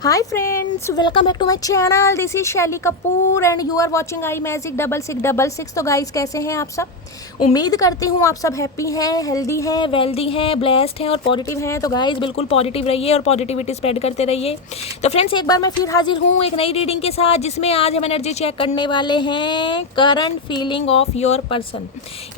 Hi friends, welcome back to my channel. This is Shaily Kapoor and you are watching I magic 6666। तो guys, कैसे हैं आप सब? उम्मीद करती हूँ आप सब हैप्पी हैं, हेल्दी हैं, वेल्दी हैं, ब्लेस्ड हैं और पॉजिटिव हैं। तो गाइस, बिल्कुल पॉजिटिव रहिए और पॉजिटिविटी स्प्रेड करते रहिए। तो फ्रेंड्स, एक बार मैं फिर हाजिर हूँ एक नई रीडिंग के साथ, जिसमें आज हम एनर्जी चेक करने वाले हैं current feeling of your person.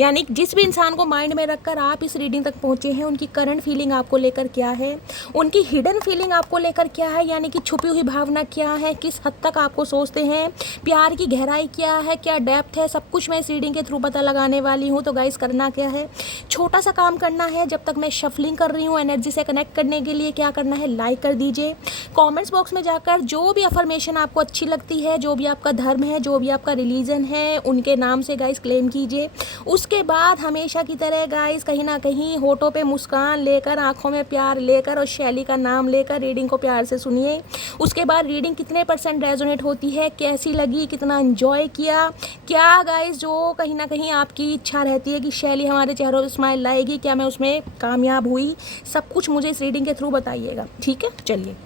यानी जिस भी इंसान को माइंड में रखकर आप इस रीडिंग तक पहुँचे हैं, उनकी करंट फीलिंग आपको लेकर क्या है, उनकी हिडन फीलिंग आपको लेकर क्या है, यानी कि छुपी हुई भावना क्या है, किस हद तक आपको सोचते हैं, प्यार की गहराई क्या है, क्या डेप्थ है, सब कुछ मैं इस रीडिंग के थ्रू पता लगाने वाली हूँ। तो गाइस, करना क्या है, छोटा सा काम करना है। जब तक मैं शफलिंग कर रही हूँ एनर्जी से कनेक्ट करने के लिए क्या करना है, लाइक कर दीजिए। कमेंट्स बॉक्स में जाकर जो भी अफर्मेशन आपको अच्छी लगती है, जो भी आपका धर्म है, जो भी आपका रिलीजन है, उनके नाम से गाइस क्लेम कीजिए। उसके बाद हमेशा की तरह गाइस कहीं ना कहीं होठों पे मुस्कान लेकर, आंखों में प्यार लेकर और शैली का नाम लेकर रीडिंग को प्यार से सुनिए। उसके बाद रीडिंग कितने % रेजोनेट होती है, कैसी लगी, कितना एंजॉय किया, क्या गाइस जो कहीं ना कहीं आपकी इच्छा रहती है कि शैली हमारे चेहरों पर स्माइल लाएगी, क्या मैं उसमें कामयाब हुई, सब कुछ मुझे इस रीडिंग के थ्रू बताइएगा। ठीक है, चलिए।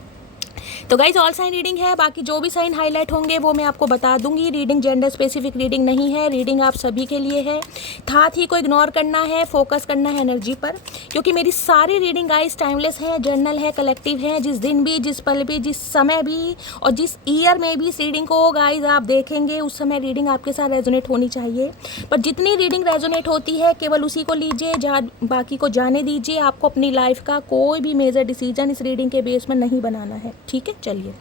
तो गाइज, ऑल साइन रीडिंग है, बाकी जो भी साइन हाईलाइट होंगे वो मैं आपको बता दूंगी। रीडिंग जेंडर स्पेसिफिक रीडिंग नहीं है, रीडिंग आप सभी के लिए है। साथ ही को इग्नोर करना है, फोकस करना है एनर्जी पर, क्योंकि मेरी सारी रीडिंग गाइज टाइमलेस है, जर्नल है, कलेक्टिव है। जिस दिन भी, जिस पल भी, जिस समय भी और जिस ईयर में भी इस रीडिंग को गाइज आप देखेंगे, उस समय रीडिंग आपके साथ रेजोनेट होनी चाहिए। पर जितनी रीडिंग रेजोनेट होती है केवल उसी को लीजिए, बाकी को जाने दीजिए। आपको अपनी लाइफ का कोई भी मेजर डिसीजन इस रीडिंग के बेस में नहीं बनाना है। ठीक है, चलिए।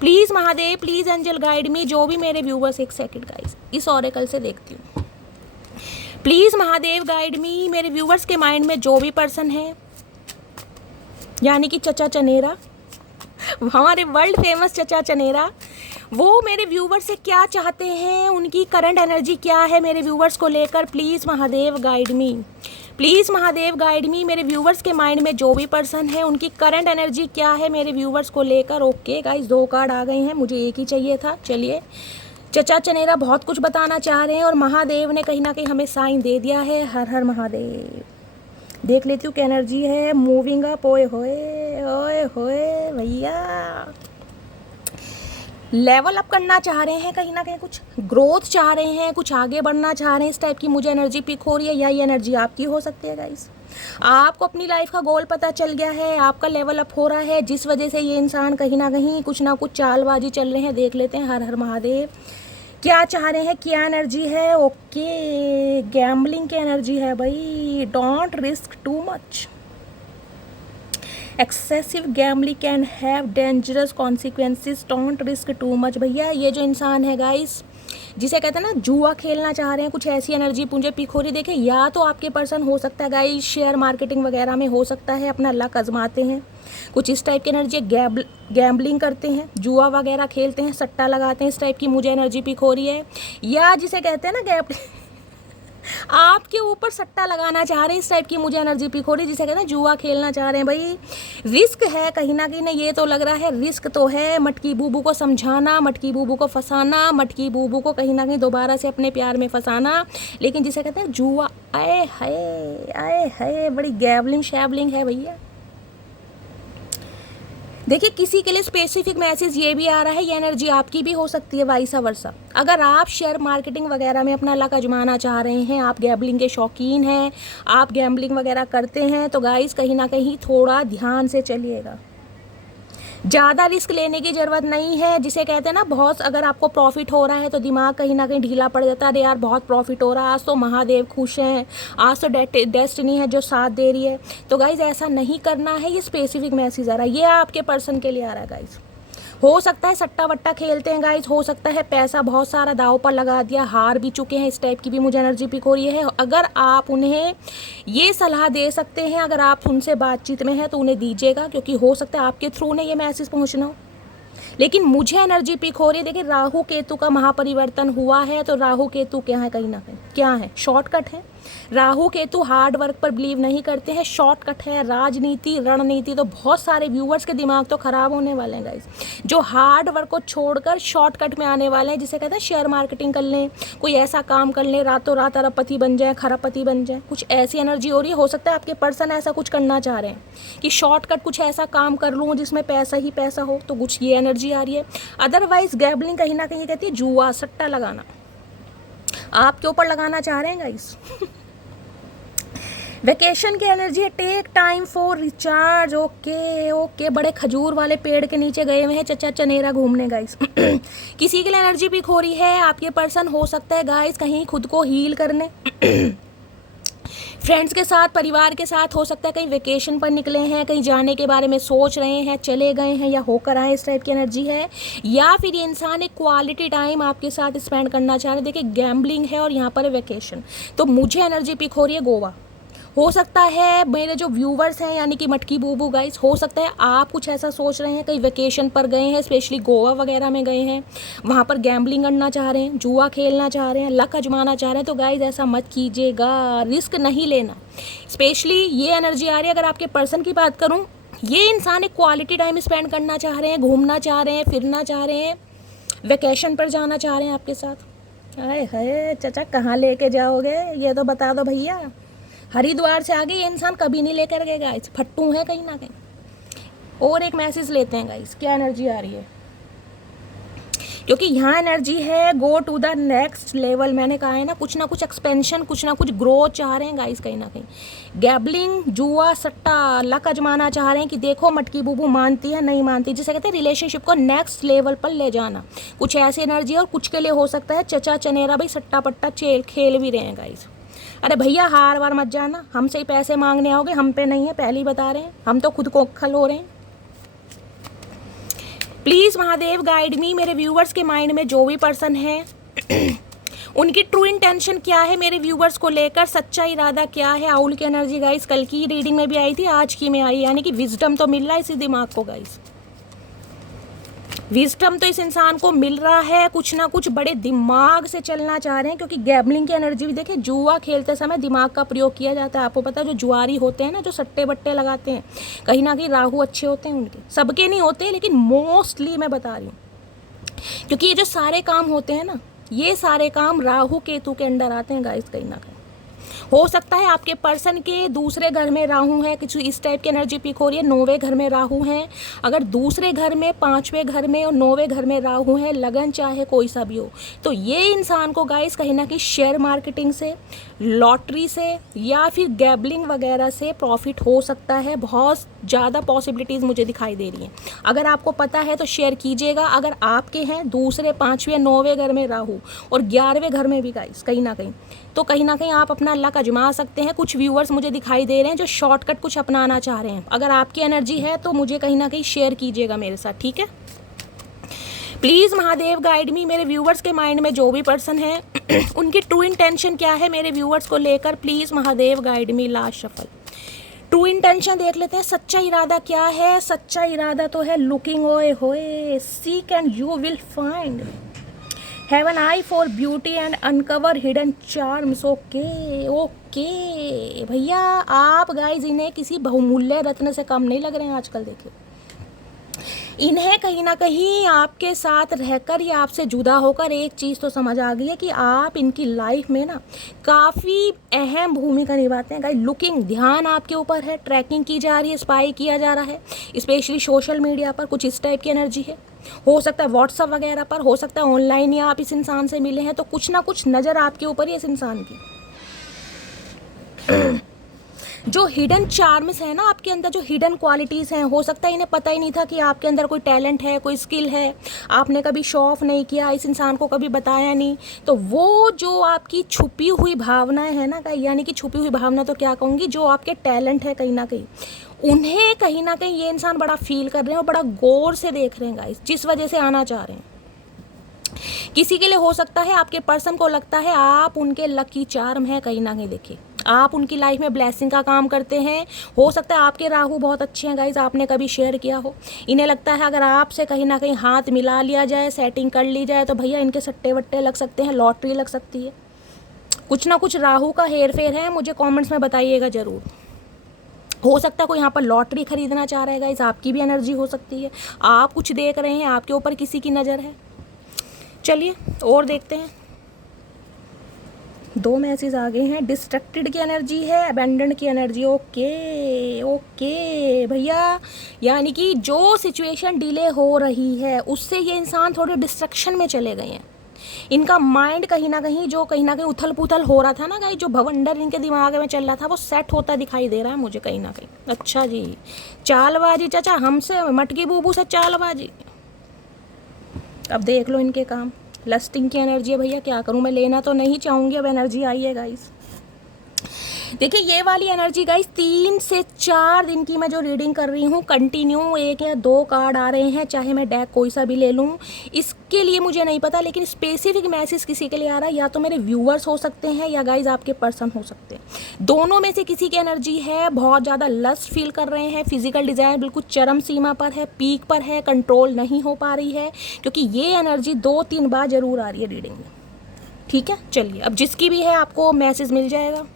Please Mahadev, please angel guide me. जो भी मेरे व्यूवर्स, एक सेकंड गाइस, इस ऑरेकल से देखती हूँ। Please Mahadev guide me. मेरे व्यूवर्स के माइंड में जो भी पर्सन है, यानी कि चचा चनेरा, हमारे वर्ल्ड फेमस चचा चनेरा, वो मेरे व्यूवर्स से क्या चाहते हैं, उनकी करंट एनर्जी क्या है मेरे व्यूवर्स को लेकर। Please Mahadev guide me, please Mahadev guide me. मेरे व्यूवर्स के माइंड में जो भी पर्सन है, उनकी करंट एनर्जी क्या है मेरे व्यूवर्स को लेकर। ओके गाइस, 2 कार्ड आ गए हैं, मुझे एक ही चाहिए था। चलिए, चचा चनेरा बहुत कुछ बताना चाह रहे हैं और महादेव ने कहीं ना कहीं हमें साइन दे दिया है। हर हर महादेव। देख लेती हूँ क्या एनर्जी है। मूविंग अप, ओए होए ओए होए भैया। लेवल अप करना चाह रहे हैं, कहीं ना कहीं कुछ ग्रोथ चाह रहे हैं, कुछ आगे बढ़ना चाह रहे हैं। इस टाइप की मुझे एनर्जी पिक हो रही है, या ये एनर्जी आपकी हो सकती है गाइस। आपको अपनी लाइफ का गोल पता चल गया है, आपका लेवल अप हो रहा है, जिस वजह से ये इंसान कहीं ना कहीं कुछ ना कुछ चालबाजी चल रहे हैं। देख लेते हैं हर हर महादेव क्या चाह रहे हैं, क्या एनर्जी है। ओके, गैम्बलिंग की एनर्जी है भाई। Don't risk too much. Excessive gambling can have dangerous consequences. Don't risk too much. भैया, ये जो इंसान है गाइस, जिसे कहते हैं ना जुआ खेलना चाह रहे हैं, कुछ ऐसी एनर्जी मुझे पिक हो रही। देखिए, या तो आपके पर्सन हो सकता है गाइस शेयर मार्केटिंग वगैरह में, हो सकता है अपना लक आजमाते हैं, कुछ इस टाइप की एनर्जी। गैम्बलिंग करते हैं, जुआ वगैरह खेलते हैं, सट्टा लगाते हैं, इस टाइप की मुझे एनर्जी पिक हो रही है। या जिसे कहते हैं ना आपके ऊपर सट्टा लगाना चाह रहे हैं, इस टाइप की मुझे एनर्जी पिक हो रही है। जिसे कहते हैं जुआ खेलना चाह रहे हैं भाई। रिस्क है कहीं ना कहीं, ये तो लग रहा है रिस्क तो है। मटकी बूबू को समझाना, मटकी बूबू को फंसाना, मटकी बूबू को कहीं ना कहीं दोबारा से अपने प्यार में फंसाना। लेकिन जिसे कहते हैं जुआ, आए हाय, बड़ी गैबलिंग शैबलिंग है भैया। देखिए, किसी के लिए स्पेसिफिक मैसेज ये भी आ रहा है, ये एनर्जी आपकी भी हो सकती है, वाइसा वर्सा। अगर आप शेयर मार्केटिंग वगैरह में अपना लक आजमाना चाह रहे हैं, आप गैम्बलिंग के शौकीन हैं, आप गैम्बलिंग वगैरह करते हैं, तो गाइस कहीं ना कहीं थोड़ा ध्यान से चलिएगा। ज़्यादा रिस्क लेने की ज़रूरत नहीं है। जिसे कहते हैं ना, बहुत अगर आपको प्रॉफिट हो रहा है तो दिमाग कहीं ना कहीं ढीला पड़ जाता है। अरे यार, बहुत प्रॉफिट हो रहा है, आज तो महादेव खुश हैं, आज तो डेस्टिनी है जो साथ दे रही है। तो गाइज, ऐसा नहीं करना है। ये स्पेसिफिक मैसेज आ रहा है, ये आपके पर्सन के लिए आ रहा है गाइज। हो सकता है सट्टा वट्टा खेलते हैं गाइज, हो सकता है पैसा बहुत सारा दाव पर लगा दिया, हार भी चुके हैं, इस टाइप की भी मुझे एनर्जी पिक हो रही है। अगर आप उन्हें ये सलाह दे सकते हैं, अगर आप उनसे बातचीत में हैं तो उन्हें दीजिएगा, क्योंकि हो सकता है आपके थ्रू ने ये मैसेज पहुंचना हो। लेकिन मुझे एनर्जी पिक हो रही है, देखिए राहु केतु का महापरिवर्तन हुआ है, तो राहु केतु क्या है, कहीं ना कहीं क्या है? शॉर्टकट है। राहु केतु हार्ड वर्क पर बिलीव नहीं करते हैं, शॉर्टकट है। राजनीति, रणनीति, तो बहुत सारे व्यूवर्स के दिमाग तो खराब होने वाले हैं गाइस, जो हार्ड वर्क को छोड़कर शॉर्टकट में आने वाले हैं, जिसे कहते हैं शेयर मार्केटिंग कर लें, कोई ऐसा काम कर लें, रातों रात अरबपति बन जाए, खरबपति बन जाए। कुछ ऐसी एनर्जी हो रही है। हो सकता है आपके पर्सन ऐसा कुछ करना चाह रहे हैं कि शॉर्टकट कुछ ऐसा काम कर लूँ जिसमें पैसा ही पैसा हो, तो कुछ ये एनर्जी आ रही है। अदरवाइज गैम्बलिंग कहीं ना कहीं कहती है जुआ, सट्टा लगाना आपके ऊपर लगाना चाह रहे हैं गाइस। वेकेशन की एनर्जी है, take time for recharge. Okay okay, बड़े खजूर वाले पेड़ के नीचे गए हुए हैं चचा चनेरा घूमने गाइस। किसी के लिए एनर्जी पिक हो रही है, आपके पर्सन हो सकता है गाइस कहीं खुद को हील करने, फ्रेंड्स के साथ, परिवार के साथ, हो सकता है कहीं वेकेशन पर निकले हैं, कहीं जाने के बारे में सोच रहे हैं, चले गए हैं या होकर आए, इस टाइप की एनर्जी है। या फिर ये इंसान एक क्वालिटी टाइम आपके साथ स्पेंड करना चाह रहे हैं। देखिए गैम्बलिंग है और यहाँ पर है वेकेशन, तो मुझे एनर्जी पिक हो रही है गोवा। हो सकता है मेरे जो व्यूवर्स हैं यानी कि मटकी बूबू गाइस, हो सकता है आप कुछ ऐसा सोच रहे हैं, कहीं वेकेशन पर गए हैं, स्पेशली गोवा वगैरह में गए हैं, वहाँ पर गैम्बलिंग करना चाह रहे हैं, जुआ खेलना चाह रहे हैं, लक आजमाना चाह रहे हैं, तो गाइस ऐसा मत कीजिएगा, रिस्क नहीं लेना। स्पेशली ये एनर्जी आ रही है, अगर आपके पर्सन की बात करूँ, ये इंसान एक क्वालिटी टाइम स्पेंड करना चाह रहे हैं, घूमना चाह रहे हैं, फिरना चाह रहे हैं, वेकेशन पर जाना चाह रहे हैं आपके साथ। अरे है चाचा, कहाँ लेके जाओगे ये तो बता दो भैया। हरिद्वार से आगे ये इंसान कभी नहीं लेकर गए गाइस, फट्टू है कहीं ना कहीं। और एक मैसेज लेते हैं गाइस, क्या एनर्जी आ रही है, क्योंकि यहाँ एनर्जी है go to the next level. मैंने कहा है ना कुछ एक्सपेंशन, कुछ ना कुछ ग्रोथ चाह रहे हैं गाइस कहीं ना कहीं। गैबलिंग, जुआ, सट्टा, लक आजमाना चाह रहे हैं कि देखो मटकी बूबू मानती है नहीं मानती, जिसे कहते हैं रिलेशनशिप को नेक्स्ट लेवल पर ले जाना। कुछ ऐसी एनर्जी है, और कुछ के लिए हो सकता है चचा चनेरा भाई सट्टा पट्टा खेल भी रहे हैं गाइस। अरे भैया हार वार मत जाना, हमसे ही पैसे मांगने आओगे, हम पे नहीं है, पहले ही बता रहे हैं, हम तो खुद को खल हो रहे हैं। प्लीज़ महादेव गाइड मी, मेरे व्यूवर्स के माइंड में जो भी पर्सन है उनकी ट्रू इंटेंशन क्या है मेरे व्यूवर्स को लेकर, सच्चा इरादा क्या है। आउल की एनर्जी गाइस कल की रीडिंग में भी आई थी, आज की में आई, यानी कि विजडम तो मिल रहा है इसी दिमाग को गाइस, विजडम तो इस इंसान को मिल रहा है, कुछ ना कुछ बड़े दिमाग से चलना चाह रहे हैं। क्योंकि गैम्बलिंग की एनर्जी भी देखिए, जुआ खेलते समय दिमाग का प्रयोग किया जाता है। आपको पता है जो जुआरी होते हैं ना, जो सट्टे बट्टे लगाते हैं, कहीं ना कहीं राहु अच्छे होते हैं उनके, सबके नहीं होते लेकिन मोस्टली मैं बता रही हूँ। क्योंकि ये जो सारे काम होते हैं ना, ये सारे काम राहु केतु के अंडर आते हैं गाइस कहीं ना कहीं। हो सकता है आपके पर्सन के दूसरे घर में राहु है, कुछ इस टाइप की एनर्जी पिक हो रही है। 9वें घर में राहु है, अगर दूसरे घर में, 5वें घर में और 9वें घर में राहु है, लगन चाहे कोई सा भी हो, तो ये इंसान को गाइस कहीं ना कहीं शेयर मार्केटिंग से, लॉटरी से या फिर गैम्बलिंग वगैरह से प्रॉफिट हो सकता है। बहुत ज़्यादा पॉसिबिलिटीज़ मुझे दिखाई दे रही हैं। अगर आपको पता है तो शेयर कीजिएगा। अगर आपके हैं दूसरे, 5वें, 9वें घर में राहु और 11वें घर में भी गाइस कहीं ना कहीं आप अपना लक आजमा सकते हैं। कुछ व्यूअर्स मुझे दिखाई दे रहे हैं जो शॉर्टकट कुछ अपनाना चाह रहे हैं। अगर आपकी एनर्जी है तो मुझे कहीं ना कहीं शेयर कीजिएगा मेरे साथ, ठीक है। प्लीज़ महादेव गाइड मी, मेरे व्यूवर्स के माइंड में जो भी पर्सन है उनकी ट्रू इंटेंशन क्या है मेरे व्यूवर्स को लेकर, please Mahadev guide me. Last shuffle, true intention देख लेते हैं, सच्चा इरादा क्या है। सच्चा इरादा तो है लुकिंग ओए होए, seek and you will find, have an I for beauty and uncover hidden charms. Okay okay भैया, आप गाइज इन्हें किसी बहुमूल्य रत्न से कम नहीं लग रहे हैं आजकल। देखिए इन्हें कहीं ना कहीं आपके साथ रहकर या आपसे जुदा होकर एक चीज़ तो समझ आ गई है कि आप इनकी लाइफ में ना काफ़ी अहम भूमिका निभाते हैं। गाइस लुकिंग, ध्यान आपके ऊपर है, ट्रैकिंग की जा रही है, स्पाई किया जा रहा है, स्पेशली सोशल मीडिया पर कुछ इस टाइप की एनर्जी है। हो सकता है व्हाट्सअप वगैरह पर, हो सकता है ऑनलाइन या आप इस इंसान से मिले हैं, तो कुछ ना कुछ नज़र आपके ऊपर ही इस इंसान की। जो हिडन चार्म्स है ना आपके अंदर, जो हिडन क्वालिटीज़ हैं, हो सकता है इन्हें पता ही नहीं था कि आपके अंदर कोई टैलेंट है, कोई स्किल है, आपने कभी शो ऑफ नहीं किया, इस इंसान को कभी बताया नहीं। तो वो जो आपकी छुपी हुई भावनाएं हैं ना, यानी कि छुपी हुई भावना तो क्या कहूँगी, जो आपके टैलेंट है कहीं ना कहीं, उन्हें कहीं ना कहीं ये इंसान बड़ा फील कर रहे हैं और बड़ा गौर से देख रहे हैं गाइस, जिस वजह से आना चाह रहे हैं। किसी के लिए हो सकता है आपके पर्सन को लगता है आप उनके लकी चार्म है कहीं ना कहीं। देखिए आप उनकी लाइफ में ब्लेसिंग का काम करते हैं। हो सकता है आपके राहु बहुत अच्छे हैं गाइज, आपने कभी शेयर किया हो। इन्हें लगता है अगर आपसे कहीं ना कहीं हाथ मिला लिया जाए, सेटिंग कर ली जाए, तो भैया इनके सट्टे वट्टे लग सकते हैं, लॉटरी लग सकती है, कुछ ना कुछ राहु का हेर फेर है, मुझे कमेंट्स में बताइएगा ज़रूर। हो सकता है कोई यहाँ पर लॉटरी खरीदना चाह रहा है गाइस, आपकी भी एनर्जी हो सकती है। आप कुछ देख रहे हैं, आपके ऊपर किसी की नज़र है। चलिए और देखते हैं। 2 मैसेज आ गए हैं। डिस्ट्रक्टेड की एनर्जी है, अबेंडेंड की एनर्जी। ओके ओके भैया, यानी कि जो सिचुएशन डिले हो रही है उससे ये इंसान थोड़े डिस्ट्रक्शन में चले गए हैं। इनका माइंड कहीं ना कहीं उथल पुथल हो रहा था ना गाइस, जो भवंडर इनके दिमाग में चल रहा था वो सेट होता दिखाई दे रहा है मुझे कहीं ना कहीं। अच्छा जी, चालबाजी चाचा, हमसे मटकी बूबू से चालबाजी। अब देख लो इनके काम। लस्टिंग की एनर्जी है भैया, क्या करूं मैं, लेना तो नहीं चाहूँगी, अब एनर्जी आई है गाइस। देखिए ये वाली एनर्जी गाइस 3 से 4 दिन की मैं जो रीडिंग कर रही हूँ कंटिन्यू 1 या 2 कार्ड आ रहे हैं, चाहे मैं डेक कोई सा भी ले लूँ, इसके लिए मुझे नहीं पता, लेकिन स्पेसिफिक मैसेज किसी के लिए आ रहा है। या तो मेरे व्यूअर्स हो सकते हैं या गाइस आपके पर्सन हो सकते हैं। दोनों में से किसी की एनर्जी है, बहुत ज़्यादा लस्ट फील कर रहे हैं, फिजिकल डिज़ायर बिल्कुल चरम सीमा पर है, पीक पर है, कंट्रोल नहीं हो पा रही है, क्योंकि ये एनर्जी 2-3 बार ज़रूर आ रही है रीडिंग में। ठीक है, चलिए अब जिसकी भी है आपको मैसेज मिल जाएगा।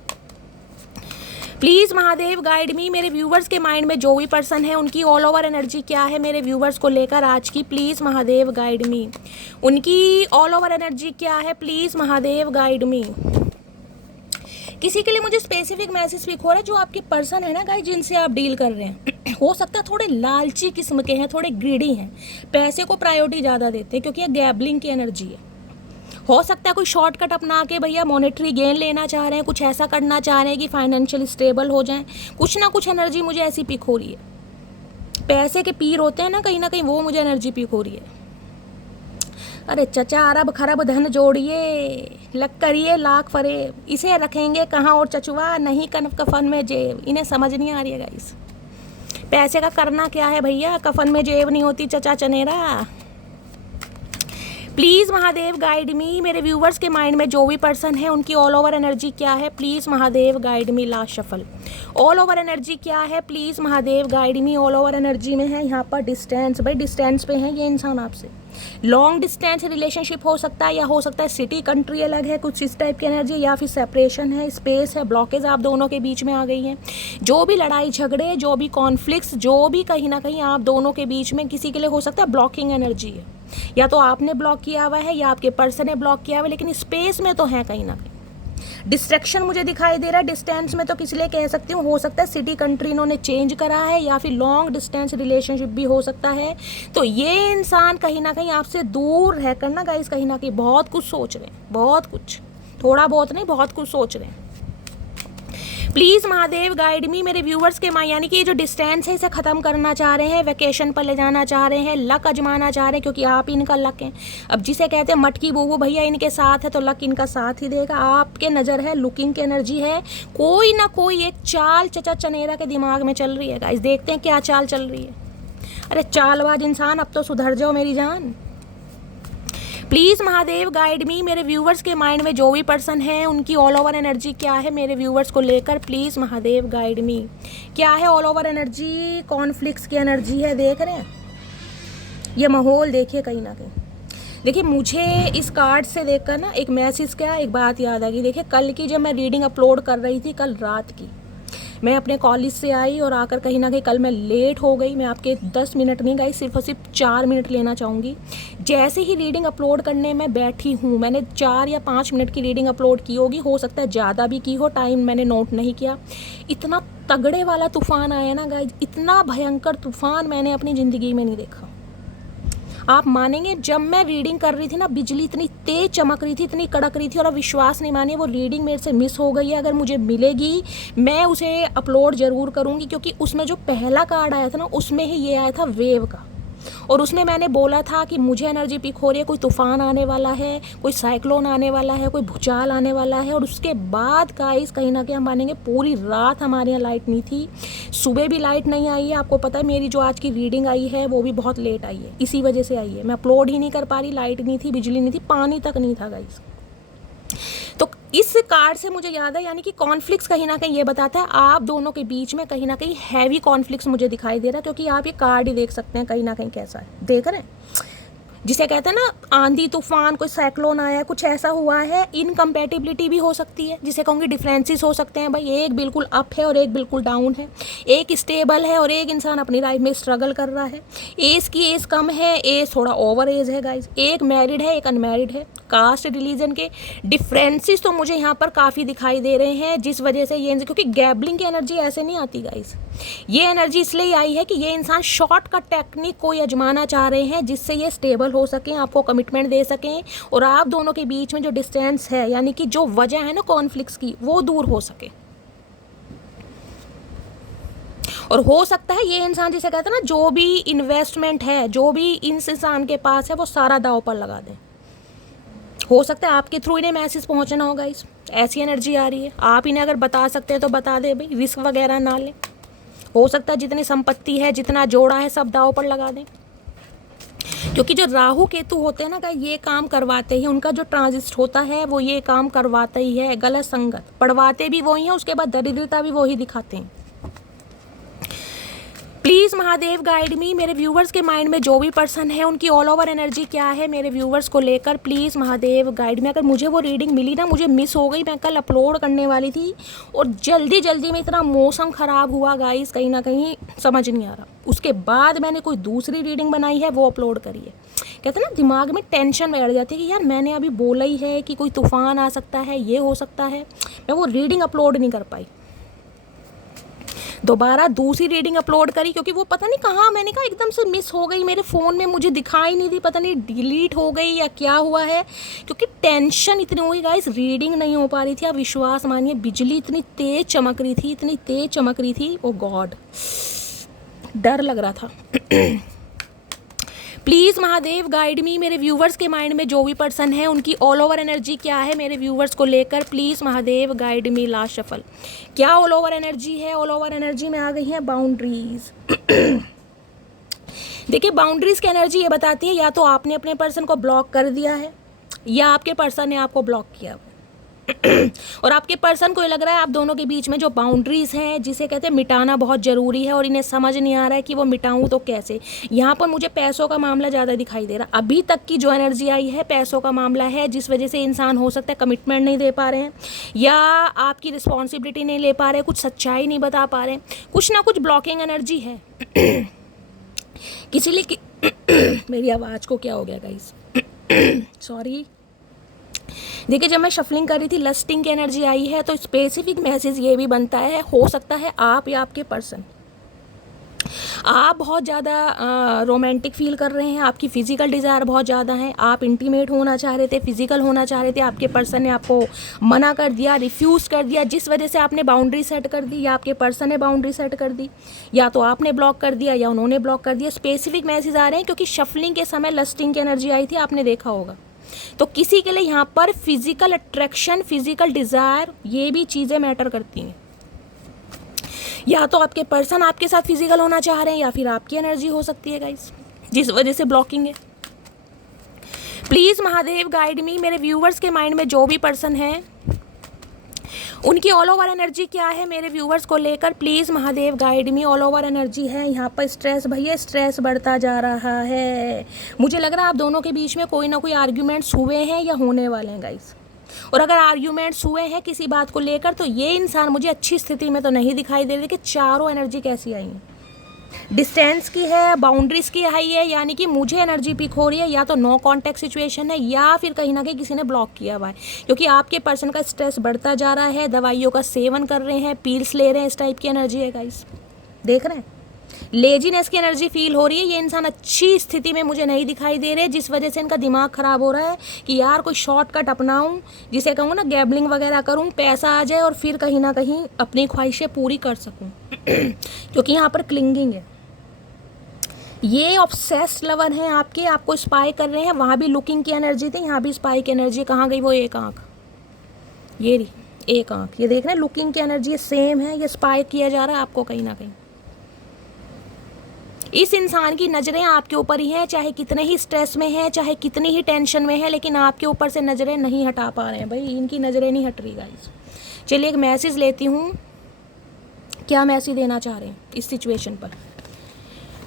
प्लीज़ महादेव गाइड मी, मेरे व्यूवर्स के माइंड में जो भी पर्सन है उनकी ऑल ओवर एनर्जी क्या है मेरे व्यूवर्स को लेकर आज की। प्लीज़ महादेव गाइड मी, उनकी ऑल ओवर एनर्जी क्या है, प्लीज़ महादेव गाइड मी। किसी के लिए मुझे स्पेसिफिक मैसेज स्पीक हो रहा है, जो आपके पर्सन है ना गाइस, जिनसे आप डील कर रहे हैं, हो सकता है थोड़े लालची किस्म के हैं, थोड़े ग्रीडी हैं, पैसे को प्रायोरिटी ज़्यादा देते हैं, क्योंकि ये गैबलिंग की एनर्जी है। हो सकता है कोई शॉर्टकट अपना के भैया मॉनेटरी गेन लेना चाह रहे हैं, कुछ ऐसा करना चाह रहे हैं कि फाइनेंशियल स्टेबल हो जाएं। कुछ ना कुछ एनर्जी मुझे ऐसी पिक हो रही है। पैसे के पीर होते हैं ना कहीं वो मुझे एनर्जी पिक हो रही है। अरे चचा, अरब खरब धन जोड़िए, लग करिए लाख फरेब, इसे रखेंगे कहाँ और चचुआ, नहीं कफन में जेब। इन्हें समझ नहीं आ रही है गाइस, पैसे का करना क्या है भैया, कफन में जेब नहीं होती चचा चनेरा। प्लीज़ महादेव गाइड मी, मेरे व्यूवर्स के माइंड में जो भी पर्सन है उनकी ऑल ओवर एनर्जी क्या है, please Mahadev guide me. Last shuffle, all over energy क्या है, please Mahadev guide me. All over energy में है यहाँ पर डिस्टेंस, भाई डिस्टेंस पे है ये इंसान आपसे। लॉन्ग डिस्टेंस रिलेशनशिप हो सकता है, या हो सकता है सिटी कंट्री अलग है, कुछ इस टाइप की एनर्जी, या फिर सेपरेशन है, स्पेस है, ब्लॉकेज आप दोनों के बीच में आ गई है। जो भी लड़ाई झगड़े, जो भी कॉन्फ्लिक्ट्स, जो भी कहीं ना कहीं आप दोनों के बीच में, किसी के लिए हो सकता है ब्लॉकिंग एनर्जी है, या तो आपने ब्लॉक किया हुआ है या आपके पर्सन ने ब्लॉक किया हुआ है, लेकिन स्पेस में तो है कहीं ना कहीं। डिस्ट्रैक्शन मुझे दिखाई दे रहा है। डिस्टेंस में तो किसी लिए कह सकती हूँ, हो सकता है सिटी कंट्री इन्होंने चेंज करा है, या फिर लॉन्ग डिस्टेंस रिलेशनशिप भी हो सकता है। तो ये इंसान कहीं ना कहीं आपसे दूर रहकर ना गाइस, कहीं ना कहीं बहुत कुछ सोच रहे हैं, बहुत कुछ, थोड़ा बहुत नहीं, बहुत कुछ सोच रहे हैं। प्लीज़ महादेव गाइड मी, मेरे व्यूवर्स के यानी कि ये जो डिस्टेंस है इसे ख़त्म करना चाह रहे हैं, वैकेशन पर ले जाना चाह रहे हैं, लक आजमाना चाह रहे हैं, क्योंकि आप इनका लक हैं। अब जिसे कहते हैं मटकी बूबू भैया इनके साथ है, तो लक इनका साथ ही देगा। आपके नज़र है, लुकिंग की एनर्जी है, कोई ना कोई एक चाल चचा चनेरा के दिमाग में चल रही है गाइस। देखते हैं क्या चाल चल रही है। अरे चालबाज इंसान, अब तो सुधर जाओ मेरी जान। प्लीज़ महादेव गाइड मी, मेरे व्यूवर्स के माइंड में जो भी पर्सन है उनकी ऑल ओवर एनर्जी क्या है मेरे व्यूवर्स को लेकर, प्लीज़ महादेव गाइड मी। क्या है ऑल ओवर एनर्जी, कॉन्फ्लिक्ट्स की एनर्जी है, देख रहे हैं ये माहौल, देखिए कहीं ना कहीं। देखिए मुझे इस कार्ड से देखकर ना एक मैसेज क्या, एक बात याद आ गई। देखिए कल की जब मैं रीडिंग अपलोड कर रही थी, कल रात की, मैं अपने कॉलेज से आई और आकर कहीं ना कहीं कल मैं लेट हो गई। मैं आपके 10 मिनट नहीं गई, सिर्फ और सिर्फ 4 मिनट लेना चाहूँगी। जैसे ही रीडिंग अपलोड करने में बैठी हूँ, मैंने 4 या 5 मिनट की रीडिंग अपलोड की होगी, हो सकता है ज़्यादा भी की हो, टाइम मैंने नोट नहीं किया। इतना तगड़े वाला तूफ़ान आया ना गाइज, इतना भयंकर तूफ़ान मैंने अपनी ज़िंदगी में नहीं देखा। आप मानेंगे, जब मैं रीडिंग कर रही थी ना, बिजली इतनी तेज चमक रही थी, इतनी कड़क रही थी, और अब विश्वास नहीं मानिए वो रीडिंग मेरे से मिस हो गई है। अगर मुझे मिलेगी मैं उसे अपलोड ज़रूर करूँगी, क्योंकि उसमें जो पहला कार्ड आया था ना, उसमें ही ये आया था वेव का, और उसमें मैंने बोला था कि मुझे एनर्जी पिक हो रही है, कोई तूफ़ान आने वाला है, कोई साइक्लोन आने वाला है, कोई भूचाल आने वाला है। और उसके बाद गाइस कहीं ना कहीं हम मानेंगे पूरी रात हमारे यहाँ लाइट नहीं थी, सुबह भी लाइट नहीं आई है। आपको पता है मेरी जो आज की रीडिंग आई है वो भी बहुत लेट आई है, इसी वजह से आई है। मैं अपलोड ही नहीं कर पा रही, लाइट नहीं थी, बिजली नहीं थी, पानी तक नहीं था गाइस। तो इस कार्ड से मुझे याद है, यानी कि कॉन्फ्लिक्ट्स कहीं ना कहीं ये बताता है आप दोनों के बीच में कहीं ना कहीं हैवी कॉन्फ्लिक्ट्स मुझे दिखाई दे रहा है, क्योंकि आप ये कार्ड ही देख सकते हैं कहीं ना कहीं कैसा है, देख रहे हैं। जिसे कहते हैं ना आंधी तूफान, कोई साइक्लोन आया है, कुछ ऐसा हुआ है। इनकम्पेटिबिलिटी भी हो सकती है, जिसे कहूँगी डिफरेंसेस हो सकते हैं। भाई एक बिल्कुल अप है और एक बिल्कुल डाउन है, एक स्टेबल है और एक इंसान अपनी लाइफ में स्ट्रगल कर रहा है। एज की एज कम है, एज थोड़ा ओवर एज है गाइज, एक मैरिड है एक अनमैरिड है। कास्ट रिलीजन के डिफरेंसेस तो मुझे यहाँ पर काफ़ी दिखाई दे रहे हैं, जिस वजह से ये, क्योंकि गैबलिंग की एनर्जी ऐसे नहीं आती गाइज। ये एनर्जी इसलिए आई है कि ये इंसान शॉर्टकट टेक्निक कोई आजमाना चाह रहे हैं, जिससे ये स्टेबल हो सकें, आपको कमिटमेंट दे सकें और आप दोनों के बीच में जो डिस्टेंस है, यानी कि जो वजह है ना कॉन्फ्लिक्ट्स की, वो दूर हो सके। और हो सकता है ये इंसान, जिसे कहते हैं ना, जो भी इन्वेस्टमेंट है, जो भी इस इंसान के पास है, वो सारा दांव पर लगा दें। हो सकता है आपके थ्रू इन्हें मैसेज पहुंचना होगा, इस ऐसी एनर्जी आ रही है। आप इन्हें अगर बता सकते हैं तो बता दे भाई, रिस्क वगैरह ना लें। हो सकता है जितनी संपत्ति है, जितना जोड़ा है, सब दांव पर लगा दें। क्योंकि जो राहु केतु होते हैं ना, ये काम करवाते ही, उनका जो ट्रांजिट होता है वो ये काम करवाते ही है। गलत संगत पढ़वाते भी वही हैं, उसके बाद दरिद्रता भी वही दिखाते हैं। प्लीज़ महादेव गाइड मी, मेरे व्यूवर्स के माइंड में जो भी पर्सन है उनकी ऑल ओवर एनर्जी क्या है मेरे व्यूवर्स को लेकर, प्लीज़ महादेव गाइड मी। अगर मुझे वो रीडिंग मिली ना, मुझे मिस हो गई, मैं कल अपलोड करने वाली थी और जल्दी में इतना मौसम ख़राब हुआ गाइस, कहीं ना कहीं समझ नहीं आ रहा। उसके बाद मैंने कोई दूसरी रीडिंग बनाई है, वो अपलोड करी है। कहते हैं ना, दिमाग में टेंशन बैठ जाती है कि यार मैंने अभी बोला ही है कि कोई तूफ़ान आ सकता है, ये हो सकता है, मैं वो रीडिंग अपलोड नहीं कर पाई। दोबारा दूसरी रीडिंग अपलोड करी, क्योंकि वो पता नहीं कहाँ, मैंने कहा एकदम से मिस हो गई, मेरे फ़ोन में मुझे दिखाई नहीं दी, पता नहीं डिलीट हो गई या क्या हुआ है, क्योंकि टेंशन इतनी हुई गाइस, रीडिंग नहीं हो पा रही थी। आप विश्वास मानिए, बिजली इतनी तेज चमक रही थी, इतनी तेज चमक रही थी, ओ गॉड, डर लग रहा था। प्लीज़ महादेव गाइड मी, मेरे व्यूवर्स के माइंड में जो भी पर्सन है उनकी ऑल ओवर एनर्जी क्या है मेरे व्यूवर्स को लेकर, please Mahadev guide me. Last shuffle, क्या ऑल ओवर एनर्जी है? ऑल ओवर एनर्जी में आ गई हैं बाउंड्रीज। देखिए, बाउंड्रीज की एनर्जी ये बताती है, या तो आपने अपने पर्सन को ब्लॉक कर दिया है या आपके पर्सन ने आपको ब्लॉक किया और आपके पर्सन को ये लग रहा है आप दोनों के बीच में जो बाउंड्रीज हैं, जिसे कहते हैं मिटाना बहुत ज़रूरी है, और इन्हें समझ नहीं आ रहा है कि वो मिटाऊं तो कैसे। यहाँ पर मुझे पैसों का मामला ज़्यादा दिखाई दे रहा। अभी तक की जो एनर्जी आई है, पैसों का मामला है, जिस वजह से इंसान हो सकता है कमिटमेंट नहीं दे पा रहे हैं, या आपकी रिस्पॉन्सिबिलिटी नहीं ले पा रहे, कुछ सच्चाई नहीं बता पा रहे, कुछ ना कुछ ब्लॉकिंग एनर्जी है। किसी लिए मेरी आवाज़ को क्या हो गया गाइस, सॉरी। देखिए, जब मैं शफलिंग कर रही थी, लस्टिंग की एनर्जी आई है, तो स्पेसिफिक मैसेज ये भी बनता है, हो सकता है आप या आपके पर्सन, आप बहुत ज़्यादा रोमांटिक फील कर रहे हैं, आपकी फ़िज़िकल डिज़ायर बहुत ज़्यादा है, आप इंटीमेट होना चाह रहे थे, फिज़िकल होना चाह रहे थे, आपके पर्सन ने आपको मना कर दिया, रिफ्यूज़ कर दिया, जिस वजह से आपने बाउंड्री सेट कर दी, या आपके पर्सन ने बाउंड्री सेट कर दी, या तो आपने ब्लॉक कर दिया या उन्होंने ब्लॉक कर दिया। स्पेसिफिक मैसेज आ रहे हैं, क्योंकि शफलिंग के समय लस्टिंग की एनर्जी आई थी, आपने देखा होगा। तो किसी के लिए यहाँ पर फिजिकल अट्रैक्शन, फिजिकल डिज़ायर, ये भी चीज़ें मैटर करती हैं। या तो आपके पर्सन आपके साथ फिजिकल होना चाह रहे हैं, या फिर आपकी एनर्जी हो सकती है गाइस, जिस वजह से ब्लॉकिंग है। प्लीज़ महादेव गाइड मी, मेरे व्यूवर्स के माइंड में जो भी पर्सन है उनकी ऑल ओवर एनर्जी क्या है मेरे व्यूवर्स को लेकर, please Mahadev guide me. All over energy है यहाँ पर स्ट्रेस, भैया स्ट्रेस बढ़ता जा रहा है। मुझे लग रहा है आप दोनों के बीच में कोई ना कोई आर्ग्यूमेंट्स हुए हैं या होने वाले हैं गाइस। और अगर आर्ग्यूमेंट्स हुए हैं किसी बात को लेकर, तो ये इंसान मुझे अच्छी स्थिति में तो नहीं दिखाई दे रही। कि चारों एनर्जी कैसी आई है, डिस्टेंस की है, बाउंड्रीज की आई है, यानी कि मुझे एनर्जी पिक हो रही है, या तो नो कांटेक्ट सिचुएशन है, या फिर कहीं ना कहीं किसी ने ब्लॉक किया हुआ है, क्योंकि आपके पर्सन का स्ट्रेस बढ़ता जा रहा है, दवाइयों का सेवन कर रहे हैं, पील्स ले रहे हैं, इस टाइप की एनर्जी है गाइस। देख रहे हैं, लेजीनेस की एनर्जी फील हो रही है। ये इंसान अच्छी स्थिति में मुझे नहीं दिखाई दे रहे, जिस वजह से इनका दिमाग ख़राब हो रहा है कि यार कोई शॉर्टकट अपनाऊं, जिसे कहूँ ना गैबलिंग वगैरह करूं, पैसा आ जाए और फिर कहीं ना कहीं अपनी ख्वाहिशें पूरी कर सकूं। क्योंकि यहाँ पर क्लिंगिंग है, ये ऑब्सेस्ड लवर हैं आपके, आपको स्पाई कर रहे हैं। वहाँ भी लुकिंग की एनर्जी थी, यहाँ भी स्पाई की एनर्जी। कहाँ गई वो एक आँख, ये रही एक आँख, ये देख रहे हैं, लुकिंग की एनर्जी सेम है, ये स्पाई किया जा रहा है आपको कहीं ना कहीं। इस इंसान की नज़रें आपके ऊपर ही हैं, चाहे कितने ही स्ट्रेस में है, चाहे कितनी ही टेंशन में है, लेकिन आपके ऊपर से नज़रें नहीं हटा पा रहे हैं भाई, इनकी नज़रें नहीं हट रही गाइस। चलिए एक मैसेज लेती हूँ, क्या मैसेज देना चाह रहे हैं इस सिचुएशन पर।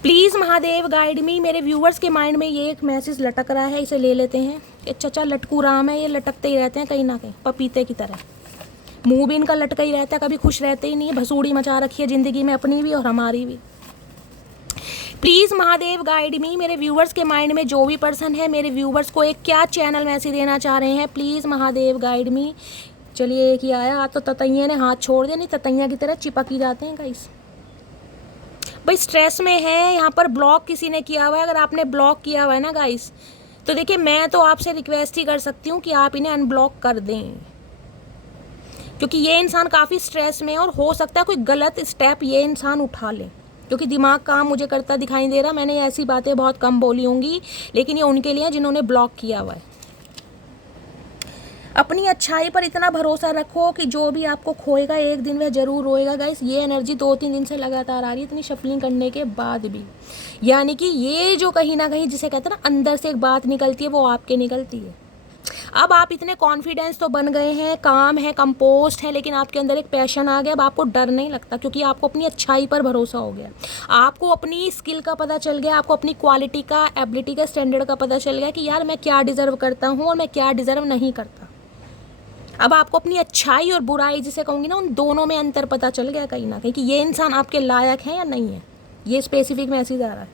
Please Mahadev guide me. मेरे व्यूवर्स के माइंड में ये एक मैसेज लटक रहा है, इसे ले लेते हैं। ये चचा लटकू राम है, ये लटकते ही रहते हैं कहीं ना कहीं पपीते की तरह। मुंह भी इनका लटका ही रहता है, कभी खुश रहते ही नहीं है। भसूड़ी मचा रखी है ज़िंदगी में, अपनी भी और हमारी भी। Please Mahadev guide me. मेरे व्यूवर्स के माइंड में जो भी पर्सन है, मेरे व्यूवर्स को एक क्या चैनल मैसेज देना चाह रहे हैं, प्लीज़ महादेव गाइड मी। चलिए एक ही आया, आज तो ततैया ने हाथ छोड़ दिया, नहीं ततैया की तरह चिपक ही जाते हैं गाइस। भाई स्ट्रेस में है, यहाँ पर ब्लॉक किसी ने किया हुआ है। अगर आपने ब्लॉक किया हुआ है ना गाइस, तो देखिए मैं तो आपसे रिक्वेस्ट ही कर सकती हूँ कि आप इन्हें अनब्लॉक कर दें, क्योंकि ये इंसान काफ़ी स्ट्रेस में है और हो सकता है कोई गलत स्टेप ये इंसान उठा ले, क्योंकि दिमाग काम मुझे करता दिखाई दे रहा। मैंने ऐसी बातें बहुत कम बोली होंगी, लेकिन ये उनके लिए जिन्होंने ब्लॉक किया हुआ है। अपनी अच्छाई पर इतना भरोसा रखो कि जो भी आपको खोएगा एक दिन वह जरूर रोएगा गाइस। ये एनर्जी 2-3 दिन से लगातार आ रही है, इतनी शफलिंग करने के बाद भी। यानी कि ये जो कहीं ना कहीं जिसे कहते हैं ना अंदर से एक बात निकलती है, वो आपके निकलती है। अब आप इतने कॉन्फिडेंस तो बन गए हैं, काम है, कंपोस्ट है, लेकिन आपके अंदर एक पैशन आ गया। अब आपको डर नहीं लगता, क्योंकि आपको अपनी अच्छाई पर भरोसा हो गया। आपको अपनी स्किल का पता चल गया, आपको अपनी क्वालिटी का, एबिलिटी का, स्टैंडर्ड का पता चल गया कि यार मैं क्या डिज़र्व करता हूँ और मैं क्या डिज़र्व नहीं करता। अब आपको अपनी अच्छाई और बुराई जिसे कहूँगी ना, उन दोनों में अंतर पता चल गया कहीं ना कहीं कि ये इंसान आपके लायक है या नहीं है। ये स्पेसिफिक मैसेज आ रहा है।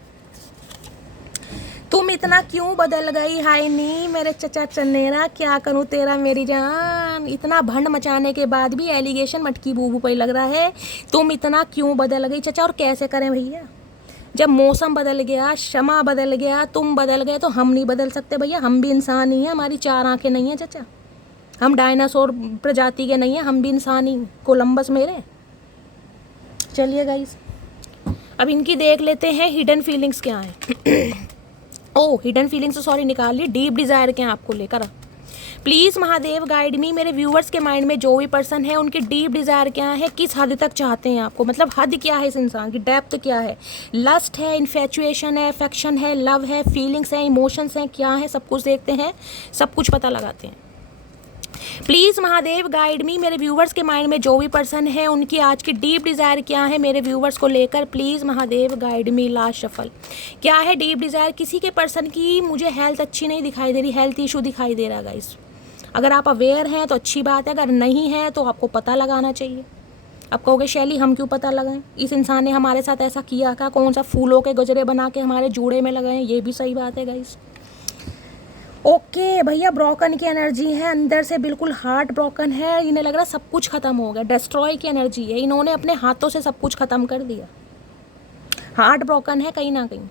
तुम इतना क्यों बदल गई हाय नी मेरे चचा चन्नेरा, क्या करूँ तेरा मेरी जान। इतना भंड मचाने के बाद भी एलिगेशन मटकी बूबू पर लग रहा है। तुम इतना क्यों बदल गई चचा, और कैसे करें भैया। जब मौसम बदल गया, क्षमा बदल गया, तुम बदल गए, तो हम नहीं बदल सकते भैया। हम भी इंसान ही हैं, हमारी 4 आंखें नहीं हैं चचा। हम डायनासोर प्रजाति के नहीं हैं, हम भी इंसान ही। कोलंबस मेरे। चलिए गाइस, अब इनकी देख लेते हैं हिडन फीलिंग्स क्या हैं। ओह, हिडन फीलिंग्स तो सॉरी निकाल ली, डीप डिज़ायर क्या आपको लेकर। Please Mahadev guide me. मेरे व्यूवर्स के माइंड में जो भी पर्सन है, उनकी डीप डिज़ायर क्या है, किस हद तक चाहते हैं आपको, मतलब हद क्या है इस इंसान की, डेप्थ क्या है। लस्ट है, इन्फेचुएशन है, अफेक्शन है, लव है, फीलिंग्स हैं, इमोशंस हैं, क्या है, सब कुछ देखते हैं, सब कुछ पता लगाते हैं। Please Mahadev guide me. मेरे व्यूवर्स के माइंड में जो भी पर्सन है, उनकी आज की डीप डिज़ायर क्या है मेरे व्यूवर्स को लेकर, please Mahadev guide me. Last shuffle क्या है डीप डिज़ायर। किसी के पर्सन की मुझे हेल्थ अच्छी नहीं दिखाई दे रही, हेल्थ इशू दिखाई दे रहा गाइस। अगर आप अवेयर हैं तो अच्छी बात है, अगर नहीं है तो आपको पता लगाना चाहिए। अब कहोगे शैली हम क्यों पता लगाएं, इस इंसान ने हमारे साथ ऐसा किया क्या, कौन सा फूलों के गजरे बना के हमारे जूड़े में लगाएं, ये भी सही बात है गाइस। ओके भैया, ब्रोकन की एनर्जी है, अंदर से बिल्कुल हार्ट ब्रोकन है। इन्हें लग रहा है सब कुछ ख़त्म हो गया, डिस्ट्रॉय की एनर्जी है, इन्होंने अपने हाथों से सब कुछ ख़त्म कर दिया। हार्ट ब्रोकन है कहीं ना कहीं।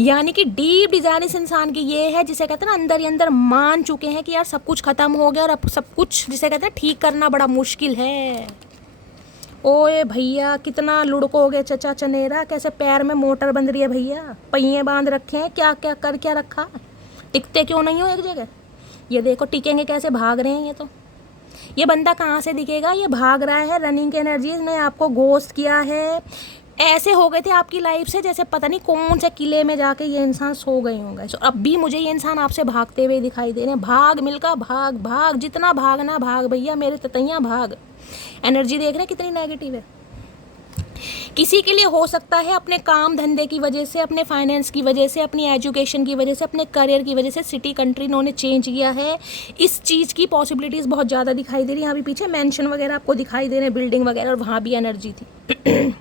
यानी कि डीप डिज़ायर इस इंसान की ये है, जिसे कहते हैं ना अंदर ही अंदर मान चुके हैं कि यार सब कुछ ख़त्म हो गया और अब सब कुछ जिसे कहते हैं ठीक करना बड़ा मुश्किल है। ओए भैया, कितना लुढ़कोगे चचा चनेरा, कैसे पैर में मोटर बंध रही है भैया, पहिए बांध रखे हैं, क्या क्या कर क्या रखा। टिकते क्यों नहीं हो एक जगह। ये देखो टिकेंगे कैसे, भाग रहे हैं। ये बंदा कहाँ से दिखेगा, ये भाग रहा है। रनिंग की एनर्जी ने आपको घोस्ट किया है। ऐसे हो गए थे आपकी लाइफ से जैसे पता नहीं कौन से किले में जाके ये इंसान सो गए होंगे। तो अब भी मुझे ये इंसान आपसे भागते हुए दिखाई दे रहे हैं। भाग मिलका भाग, भाग जितना भागना भाग भैया, मेरे ततैया भाग। एनर्जी देख रहे हैं कितनी नेगेटिव है। किसी के लिए हो सकता है अपने काम धंधे की वजह से, अपने फाइनेंस की वजह से, अपनी एजुकेशन की वजह से, अपने करियर की वजह से सिटी कंट्री इन्होंने चेंज किया है। इस चीज़ की पॉसिबिलिटीज़ बहुत ज़्यादा दिखाई दे रही है। यहाँ भी पीछे मेंशन वगैरह आपको दिखाई दे रहे हैं, बिल्डिंग वगैरह, और वहाँ भी एनर्जी थी।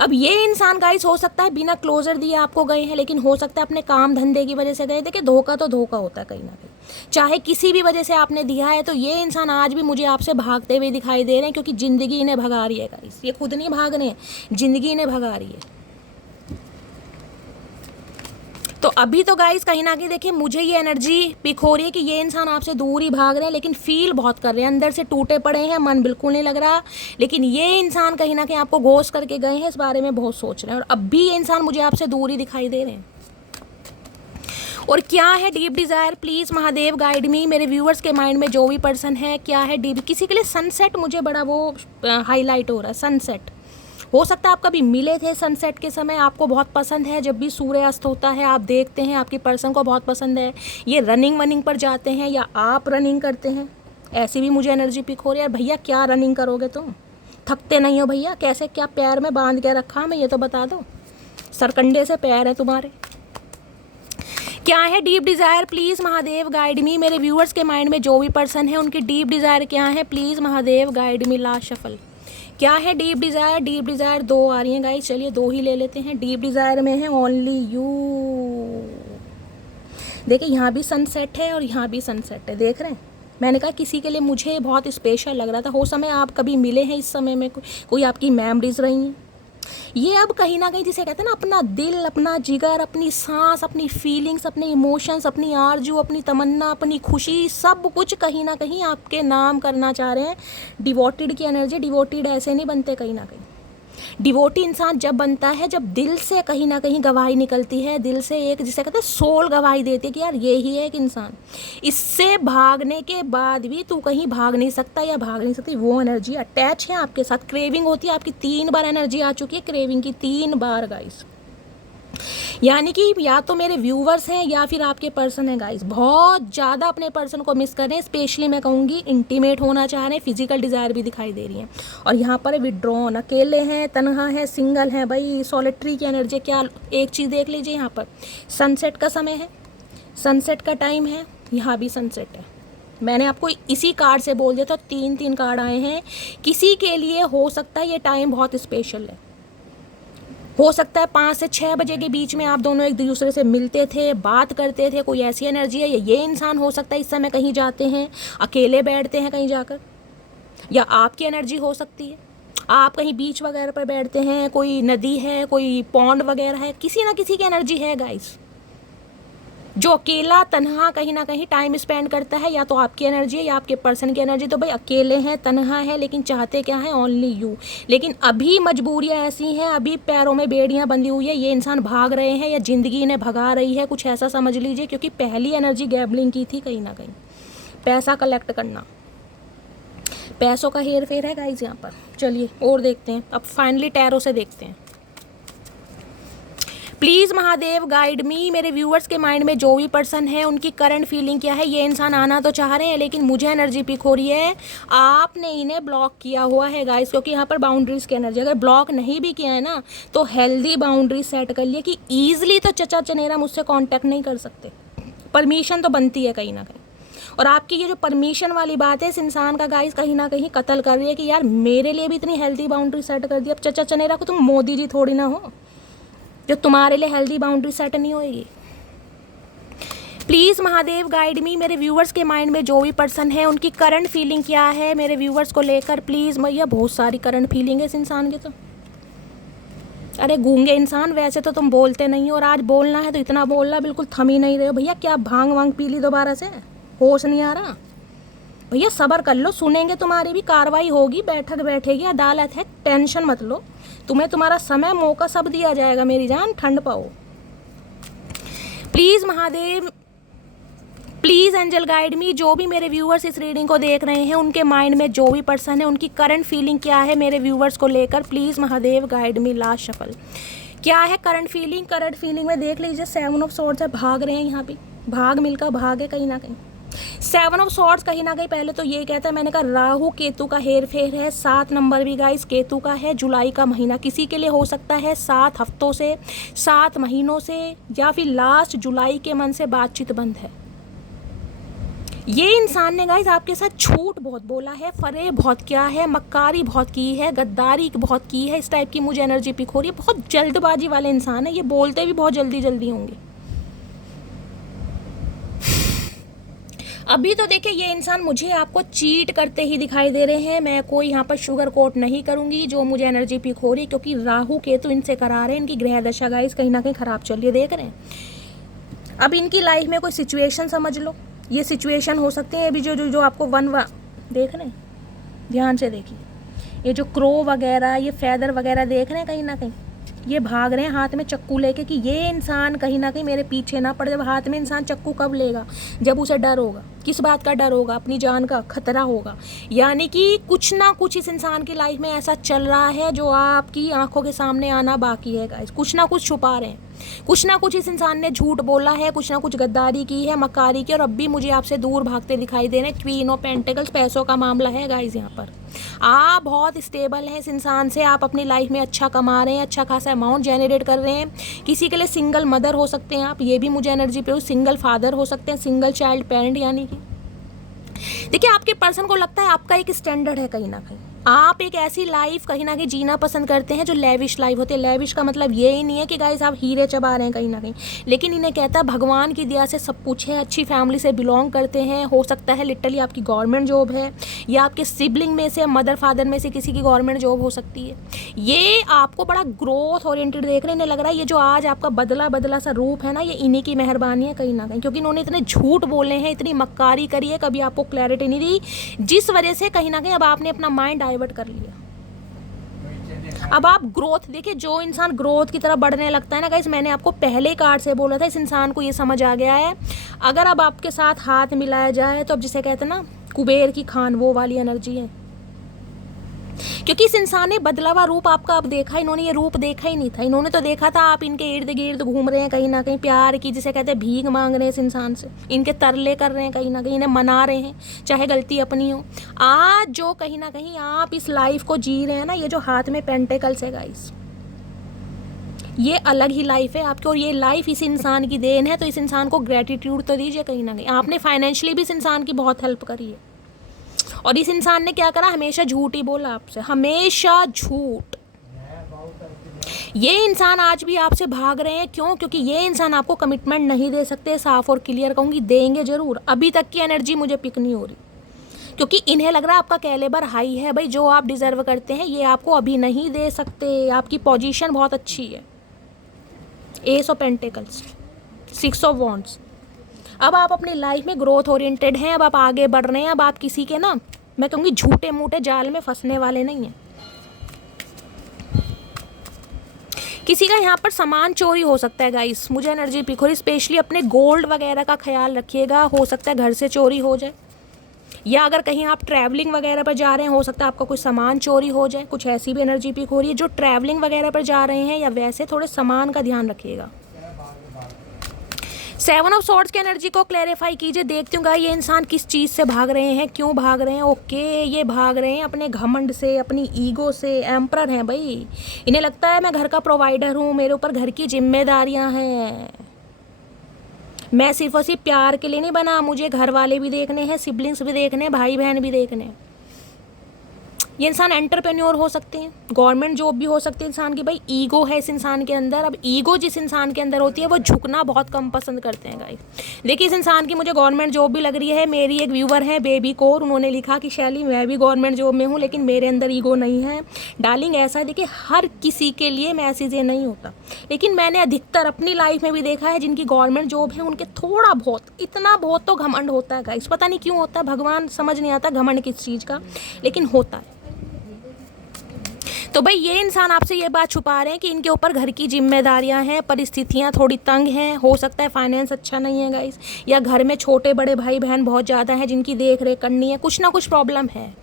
अब ये इंसान गाइस हो सकता है बिना क्लोजर दिए आपको गए हैं, लेकिन हो सकता है अपने काम धंधे की वजह से गए। देखिए धोखा तो धोखा होता है कहीं ना कहीं, चाहे किसी भी वजह से आपने दिया है। तो ये इंसान आज भी मुझे आपसे भागते हुए दिखाई दे रहे हैं, क्योंकि ज़िंदगी इन्हें भगा रही है गाइस। ये खुद नहीं भाग रहे हैं, ज़िंदगी इन्हें भगा रही है। तो अभी तो गाइस कहीं ना कहीं देखिए मुझे ये एनर्जी पिक हो रही है कि ये इंसान आपसे दूर ही भाग रहे हैं, लेकिन फील बहुत कर रहे हैं, अंदर से टूटे पड़े हैं, मन बिल्कुल नहीं लग रहा। लेकिन ये इंसान कहीं ना कहीं आपको घोस्ट करके गए हैं, इस बारे में बहुत सोच रहे हैं, और अब भी ये इंसान मुझे आपसे दूर ही दिखाई दे रहे हैं। और क्या है deep desire, please Mahadev guide me. मेरे व्यूअर्स के माइंड में जो भी पर्सन है, क्या है डीप। किसी के लिए सनसेट मुझे बड़ा वो हाईलाइट हो रहा है। सनसेट हो सकता है आप कभी मिले थे सनसेट के समय, आपको बहुत पसंद है। जब भी सूर्य अस्त होता है आप देखते हैं, आपकी पर्सन को बहुत पसंद है। ये रनिंग वनिंग पर जाते हैं या आप रनिंग करते हैं, ऐसी भी मुझे एनर्जी पिक हो रही है। भैया क्या रनिंग करोगे तुम, थकते नहीं हो भैया? कैसे क्या पैर में बांध के रखा मैं ये तो बता दो, सरकंडे से पैर है तुम्हारे। क्या है deep desire? Please Mahadev guide me. मेरे व्यूअर्स के माइंड में जो भी पर्सन है उनकी डीप डिज़ायर क्या है? Please Mahadev guide me. Last shuffle क्या है डीप डिज़ायर? डीप डिज़ायर 2 आ रही हैं गाइस, चलिए 2 ही ले लेते हैं। डीप डिज़ायर में है ओनली यू। देखिए यहाँ भी सनसेट है और यहाँ भी सनसेट है, देख रहे हैं? मैंने कहा किसी के लिए मुझे बहुत स्पेशल लग रहा था। हो समय आप कभी मिले हैं इस समय में, कोई आपकी मेमोरीज रही हैं। ये अब कहीं ना कहीं जिसे कहते हैं ना, अपना दिल, अपना जिगर, अपनी सांस, अपनी फीलिंग्स, अपने इमोशंस, अपनी आरजू, अपनी तमन्ना, अपनी खुशी, सब कुछ कहीं ना कहीं आपके नाम करना चाह रहे हैं। डिवोटेड की एनर्जी। डिवोटेड ऐसे नहीं बनते कहीं ना कहीं। डिवोटी इंसान जब बनता है जब दिल से कहीं ना कहीं गवाही निकलती है, दिल से एक जिसे कहते हैं सोल गवाही देती है कि यार ये ही है एक इंसान, इससे भागने के बाद भी तू कहीं भाग नहीं सकता या भाग नहीं सकती। वो एनर्जी अटैच है आपके साथ। क्रेविंग होती है आपकी। 3 बार एनर्जी आ चुकी है क्रेविंग की, 3 बार गाइस। यानी कि या तो मेरे व्यूवर्स हैं या फिर आपके पर्सन हैं गाइस, बहुत ज़्यादा अपने पर्सन को मिस कर रहे हैं। स्पेशली मैं कहूँगी इंटीमेट होना चाह रहे हैं, फिजिकल डिज़ायर भी दिखाई दे रही है। और यहाँ पर विड्रॉन, अकेले हैं, तन्हा है, सिंगल हैं भाई, सॉलिटरी की एनर्जी। क्या एक चीज़ देख लीजिए, यहाँ पर सनसेट का समय है, सनसेट का टाइम है, यहाँ भी सनसेट है। मैंने आपको इसी कार्ड से बोल दिया तो 3 कार्ड आए हैं। किसी के लिए हो सकता है ये टाइम बहुत स्पेशल है। हो सकता है 5 से 6 बजे के बीच में आप दोनों एक दूसरे से मिलते थे, बात करते थे, कोई ऐसी एनर्जी है। ये इंसान हो सकता है इस समय कहीं जाते हैं, अकेले बैठते हैं कहीं जाकर, या आपकी एनर्जी हो सकती है आप कहीं बीच वगैरह पर बैठते हैं, कोई नदी है, कोई पॉन्ड वगैरह है, किसी ना किसी की एनर्जी है गाइस। जो अकेला तन्हा कहीं ना कहीं टाइम स्पेंड करता है, या तो आपकी एनर्जी है या आपके पर्सन की एनर्जी। तो भाई अकेले हैं, तन्हा है, लेकिन चाहते क्या है? Only you. लेकिन अभी मजबूरियां ऐसी हैं, अभी पैरों में बेड़ियां बंधी हुई है, ये इंसान भाग रहे हैं या ज़िंदगी इन्हें भगा रही है, कुछ ऐसा समझ लीजिए। क्योंकि पहली एनर्जी गैम्बलिंग की थी कहीं ना कहीं, पैसा कलेक्ट करना, पैसों का हेर फेर है गाइज यहाँ पर। चलिए और देखते हैं, अब फाइनली टैरो से देखते हैं। Please Mahadev guide me. मेरे व्यूअर्स के माइंड में जो भी पर्सन है उनकी करंट फीलिंग क्या है? ये इंसान आना तो चाह रहे हैं लेकिन मुझे एनर्जी पिक हो रही है आपने इन्हें ब्लॉक किया हुआ है गाइस। क्योंकि यहाँ पर बाउंड्रीज की एनर्जी, अगर ब्लॉक नहीं भी किया है ना तो हेल्दी बाउंड्री सेट कर लिए कि ईजिली तो चचा चनेरा मुझसे कॉन्टैक्ट नहीं कर सकते। परमिशन तो बनती है कहीं ना कहीं। और आपकी ये जो परमिशन वाली बात है इस इंसान का गाइस कहीं ना कहीं कत्ल कर रही है कि यार मेरे लिए भी इतनी हेल्दी बाउंड्री सेट कर दी। अब चचा चनेरा को तुम मोदी जी थोड़ी ना हो जो तुम्हारे लिए हेल्दी बाउंड्री सेट नहीं होएगी। Please Mahadev guide me. मेरे व्यूवर्स के माइंड में जो भी पर्सन है उनकी करंट फीलिंग क्या है मेरे व्यूवर्स को लेकर? प्लीज़ भैया, बहुत सारी करंट फीलिंग है इस इंसान की तो। अरे गूंगे इंसान, वैसे तो तुम बोलते नहीं हो और आज बोलना है तो इतना बोलना, बिल्कुल थम ही नहीं रहे हो भैया। क्या भांग वांग पी ली दोबारा से? होश नहीं आ रहा भैया? सब्र कर लो, सुनेंगे, तुम्हारी भी कार्रवाई होगी, बैठक बैठेगी, अदालत है, टेंशन मत लो। तुम्हें तुम्हारा समय मौका सब दिया जाएगा मेरी जान, ठंड पाओ। Please Mahadev, please angel guide me. जो भी मेरे व्यूअर्स इस रीडिंग को देख रहे हैं उनके माइंड में जो भी पर्सन है उनकी करंट फीलिंग क्या है मेरे व्यूअर्स को लेकर? Please Mahadev guide me. Last shuffle क्या है करंट फीलिंग? करंट फीलिंग में देख लीजिए 7 ऑफ स्वॉर्ड्स है, भाग रहे हैं यहाँ पे, भाग मिलकर भाग है कहीं ना कहीं। 7 ऑफ स्वॉर्ड्स कहीं ना कहीं पहले तो ये कहता है, मैंने कहा राहु केतु का हेर फेर है। 7 नंबर भी गाइस केतु का है। जुलाई का महीना किसी के लिए हो सकता है 7 हफ्तों से, 7 महीनों से, या फिर लास्ट जुलाई के मन से बातचीत बंद है। ये इंसान ने गाइस आपके साथ झूठ बहुत बोला है, फरे बहुत किया है, मक्कारी बहुत की है, गद्दारी बहुत की है। इस टाइप की मुझे एनर्जी पिक हो रही है। बहुत जल्दबाजी वाले इंसान है ये, बोलते भी बहुत जल्दी जल्दी होंगे। अभी तो देखिए ये इंसान मुझे आपको चीट करते ही दिखाई दे रहे हैं। मैं कोई यहाँ पर शुगर कोट नहीं करूँगी जो मुझे एनर्जी पिक हो रही है, क्योंकि राहु केतु इनसे करा रहे हैं। इनकी ग्रह दशा गाइस कहीं ना कहीं ख़राब चल रही है, देख रहे हैं। अब इनकी लाइफ में कोई सिचुएशन समझ लो, ये सिचुएशन हो सकते हैं अभी जो आपको देख रहे हैं, ध्यान से देखिए। ये जो क्रो वगैरह, ये फैदर वगैरह देख रहे हैं, कहीं ना कहीं ये भाग रहे हैं हाथ में चक्कू लेके कि ये इंसान कहीं ना कहीं मेरे पीछे ना पड़े। जब हाथ में इंसान चक्कू कब लेगा? जब उसे डर होगा। किस बात का डर होगा? अपनी जान का खतरा होगा। यानी कि कुछ ना कुछ इस इंसान की लाइफ में ऐसा चल रहा है जो आपकी आंखों के सामने आना बाकी है गाइस। कुछ ना कुछ छुपा रहे हैं। कुछ ना कुछ इस इंसान ने झूठ बोला है, कुछ ना कुछ गद्दारी की है, मक्कारी की, और अब भी मुझे आपसे दूर भागते दिखाई दे रहे हैं। क्वीन ऑफ पेंटिकल्स, पैसों का मामला है गाइस। यहाँ पर आप बहुत स्टेबल हैं इस इंसान से, आप अपनी लाइफ में अच्छा कमा रहे हैं, अच्छा खासा अमाउंट जनरेट कर रहे हैं। किसी के लिए सिंगल मदर हो सकते हैं आप, ये भी मुझे एनर्जी पे, सिंगल फादर हो सकते हैं, सिंगल चाइल्ड पेरेंट। यानी कि देखिए, आपके पर्सन को लगता है आपका एक स्टैंडर्ड है, कहीं ना कहीं आप एक ऐसी लाइफ कहीं ना कहीं जीना पसंद करते हैं जो लेविश लाइफ होती है। लेविश का मतलब ये ही नहीं है कि गाइस आप हीरे चबा रहे हैं कहीं ना कहीं, लेकिन इन्हें कहता है भगवान की दया से सब कुछ है, अच्छी फैमिली से बिलोंग करते हैं। हो सकता है लिटरली आपकी गवर्नमेंट जॉब है, या आपके सिबलिंग में से, मदर फादर में से किसी की गवर्नमेंट जॉब हो सकती है। ये आपको बड़ा ग्रोथ ओरिएंटेड देख रहे हैं। इन्हें लग रहा है ये जो आज आपका बदला बदला सा रूप है ना, ये इन्हीं की मेहरबानी है कहीं ना कहीं, क्योंकि इन्होंने इतने झूठ बोले हैं, इतनी मक्कारी करी है, कभी आपको क्लैरिटी नहीं दी, जिस वजह से कहीं ना कहीं अब आपने अपना माइंड डाइवर्ट कर लिया। अब आप ग्रोथ देखिए, जो इंसान ग्रोथ की तरफ बढ़ने लगता है ना गाइस, मैंने आपको पहले कार्ड से बोला था, इस इंसान को ये समझ आ गया है अगर अब आपके साथ हाथ मिलाया जाए तो अब जिसे कहते हैं ना कुबेर की खान, वो वाली एनर्जी है। क्योंकि इस इंसान ने बदला हुआ रूप आपका अब देखा, इन्होंने ये रूप देखा ही नहीं था। इन्होंने तो देखा था आप इनके इर्द गिर्द घूम रहे हैं, कहीं ना कहीं प्यार की, जिसे कहते हैं भीख मांग रहे हैं इस इंसान से, इनके तरले कर रहे हैं, कहीं ना कहीं इन्हें मना रहे हैं, चाहे गलती अपनी हो। आज जो कहीं ना कहीं आप इस लाइफ को जी रहे हैं ना, ये जो हाथ में पेंटिकल्स है गाइस, ये अलग ही लाइफ है आपकी, और ये लाइफ इस इंसान की देन है। तो इस इंसान को ग्रेटिट्यूड तो दीजिए कहीं ना कहीं। आपने फाइनेंशियली भी इस इंसान की बहुत हेल्प करी है, और इस इंसान ने क्या करा, हमेशा झूठ ही बोला आपसे, हमेशा झूठ। ये इंसान आज भी आपसे भाग रहे हैं, क्यों? क्योंकि ये इंसान आपको कमिटमेंट नहीं दे सकते, साफ और क्लियर कहूँगी, देंगे जरूर। अभी तक की एनर्जी मुझे पिक नहीं हो रही, क्योंकि इन्हें लग रहा है आपका कैलिबर हाई है भाई, जो आप डिजर्व करते हैं ये आपको अभी नहीं दे सकते। आपकी पोजीशन बहुत अच्छी है। S of pentacles, 6 of wands. अब आप अपनी लाइफ में ग्रोथ ओरिएंटेड हैं, अब आप आगे बढ़ रहे हैं। अब आप किसी के ना, मैं कहूँगी झूठे मूठे जाल में फंसने वाले नहीं हैं। किसी का यहाँ पर सामान चोरी हो सकता है गाइस, मुझे एनर्जी पिक हो रही। स्पेशली अपने गोल्ड वगैरह का ख्याल रखिएगा, हो सकता है घर से चोरी हो जाए, या अगर कहीं आप ट्रैवलिंग वगैरह पर जा रहे हैं, हो सकता है आपका कोई सामान चोरी हो जाए। कुछ ऐसी भी एनर्जी पिक हो रही है। जो ट्रैवलिंग वगैरह पर जा रहे हैं या वैसे, थोड़े सामान का ध्यान रखिएगा। 7 ऑफ सॉर्ड्स की एनर्जी को क्लैरिफाई कीजिए। देखती हूँ ये इंसान किस चीज़ से भाग रहे हैं, क्यों भाग रहे हैं। ओके, ये भाग रहे हैं अपने घमंड से, अपनी ईगो से। एम्परर हैं भाई, इन्हें लगता है मैं घर का प्रोवाइडर हूँ, मेरे ऊपर घर की जिम्मेदारियाँ हैं, मैं सिर्फ और सिर्फ प्यार के लिए नहीं बना, मुझे घर वाले भी देखने हैं, सिबलिंग्स भी देखने हैं, भाई बहन भी देखने हैं। ये इंसान एंटरप्रेन्योर हो सकते हैं, गवर्नमेंट जॉब भी हो सकती है इंसान की। भाई ईगो है इस इंसान के अंदर। अब ईगो जिस इंसान के अंदर होती है वो झुकना बहुत कम पसंद करते हैं गाइस। देखिए, इस इंसान की मुझे गवर्नमेंट जॉब भी लग रही है। मेरी एक व्यूवर है बेबी कौर, उन्होंने लिखा कि शैली मैं भी गवर्नमेंट जॉब में हूँ, लेकिन मेरे अंदर ईगो नहीं है। डार्लिंग ऐसा है, देखिए हर किसी के लिए मैसेज ये नहीं होता, लेकिन मैंने अधिकतर अपनी लाइफ में भी देखा है जिनकी गवर्नमेंट जॉब है, उनके थोड़ा बहुत, इतना बहुत तो घमंड होता है गाइस। पता नहीं क्यों होता है, भगवान समझ नहीं आता घमंड किस चीज़ का, लेकिन होता है। तो भाई ये इंसान आपसे ये बात छुपा रहे हैं कि इनके ऊपर घर की जिम्मेदारियां हैं, परिस्थितियां थोड़ी तंग हैं, हो सकता है फाइनेंस अच्छा नहीं है गाइस, या घर में छोटे बड़े भाई बहन बहुत ज़्यादा हैं जिनकी देख रेख करनी है, कुछ ना कुछ प्रॉब्लम है।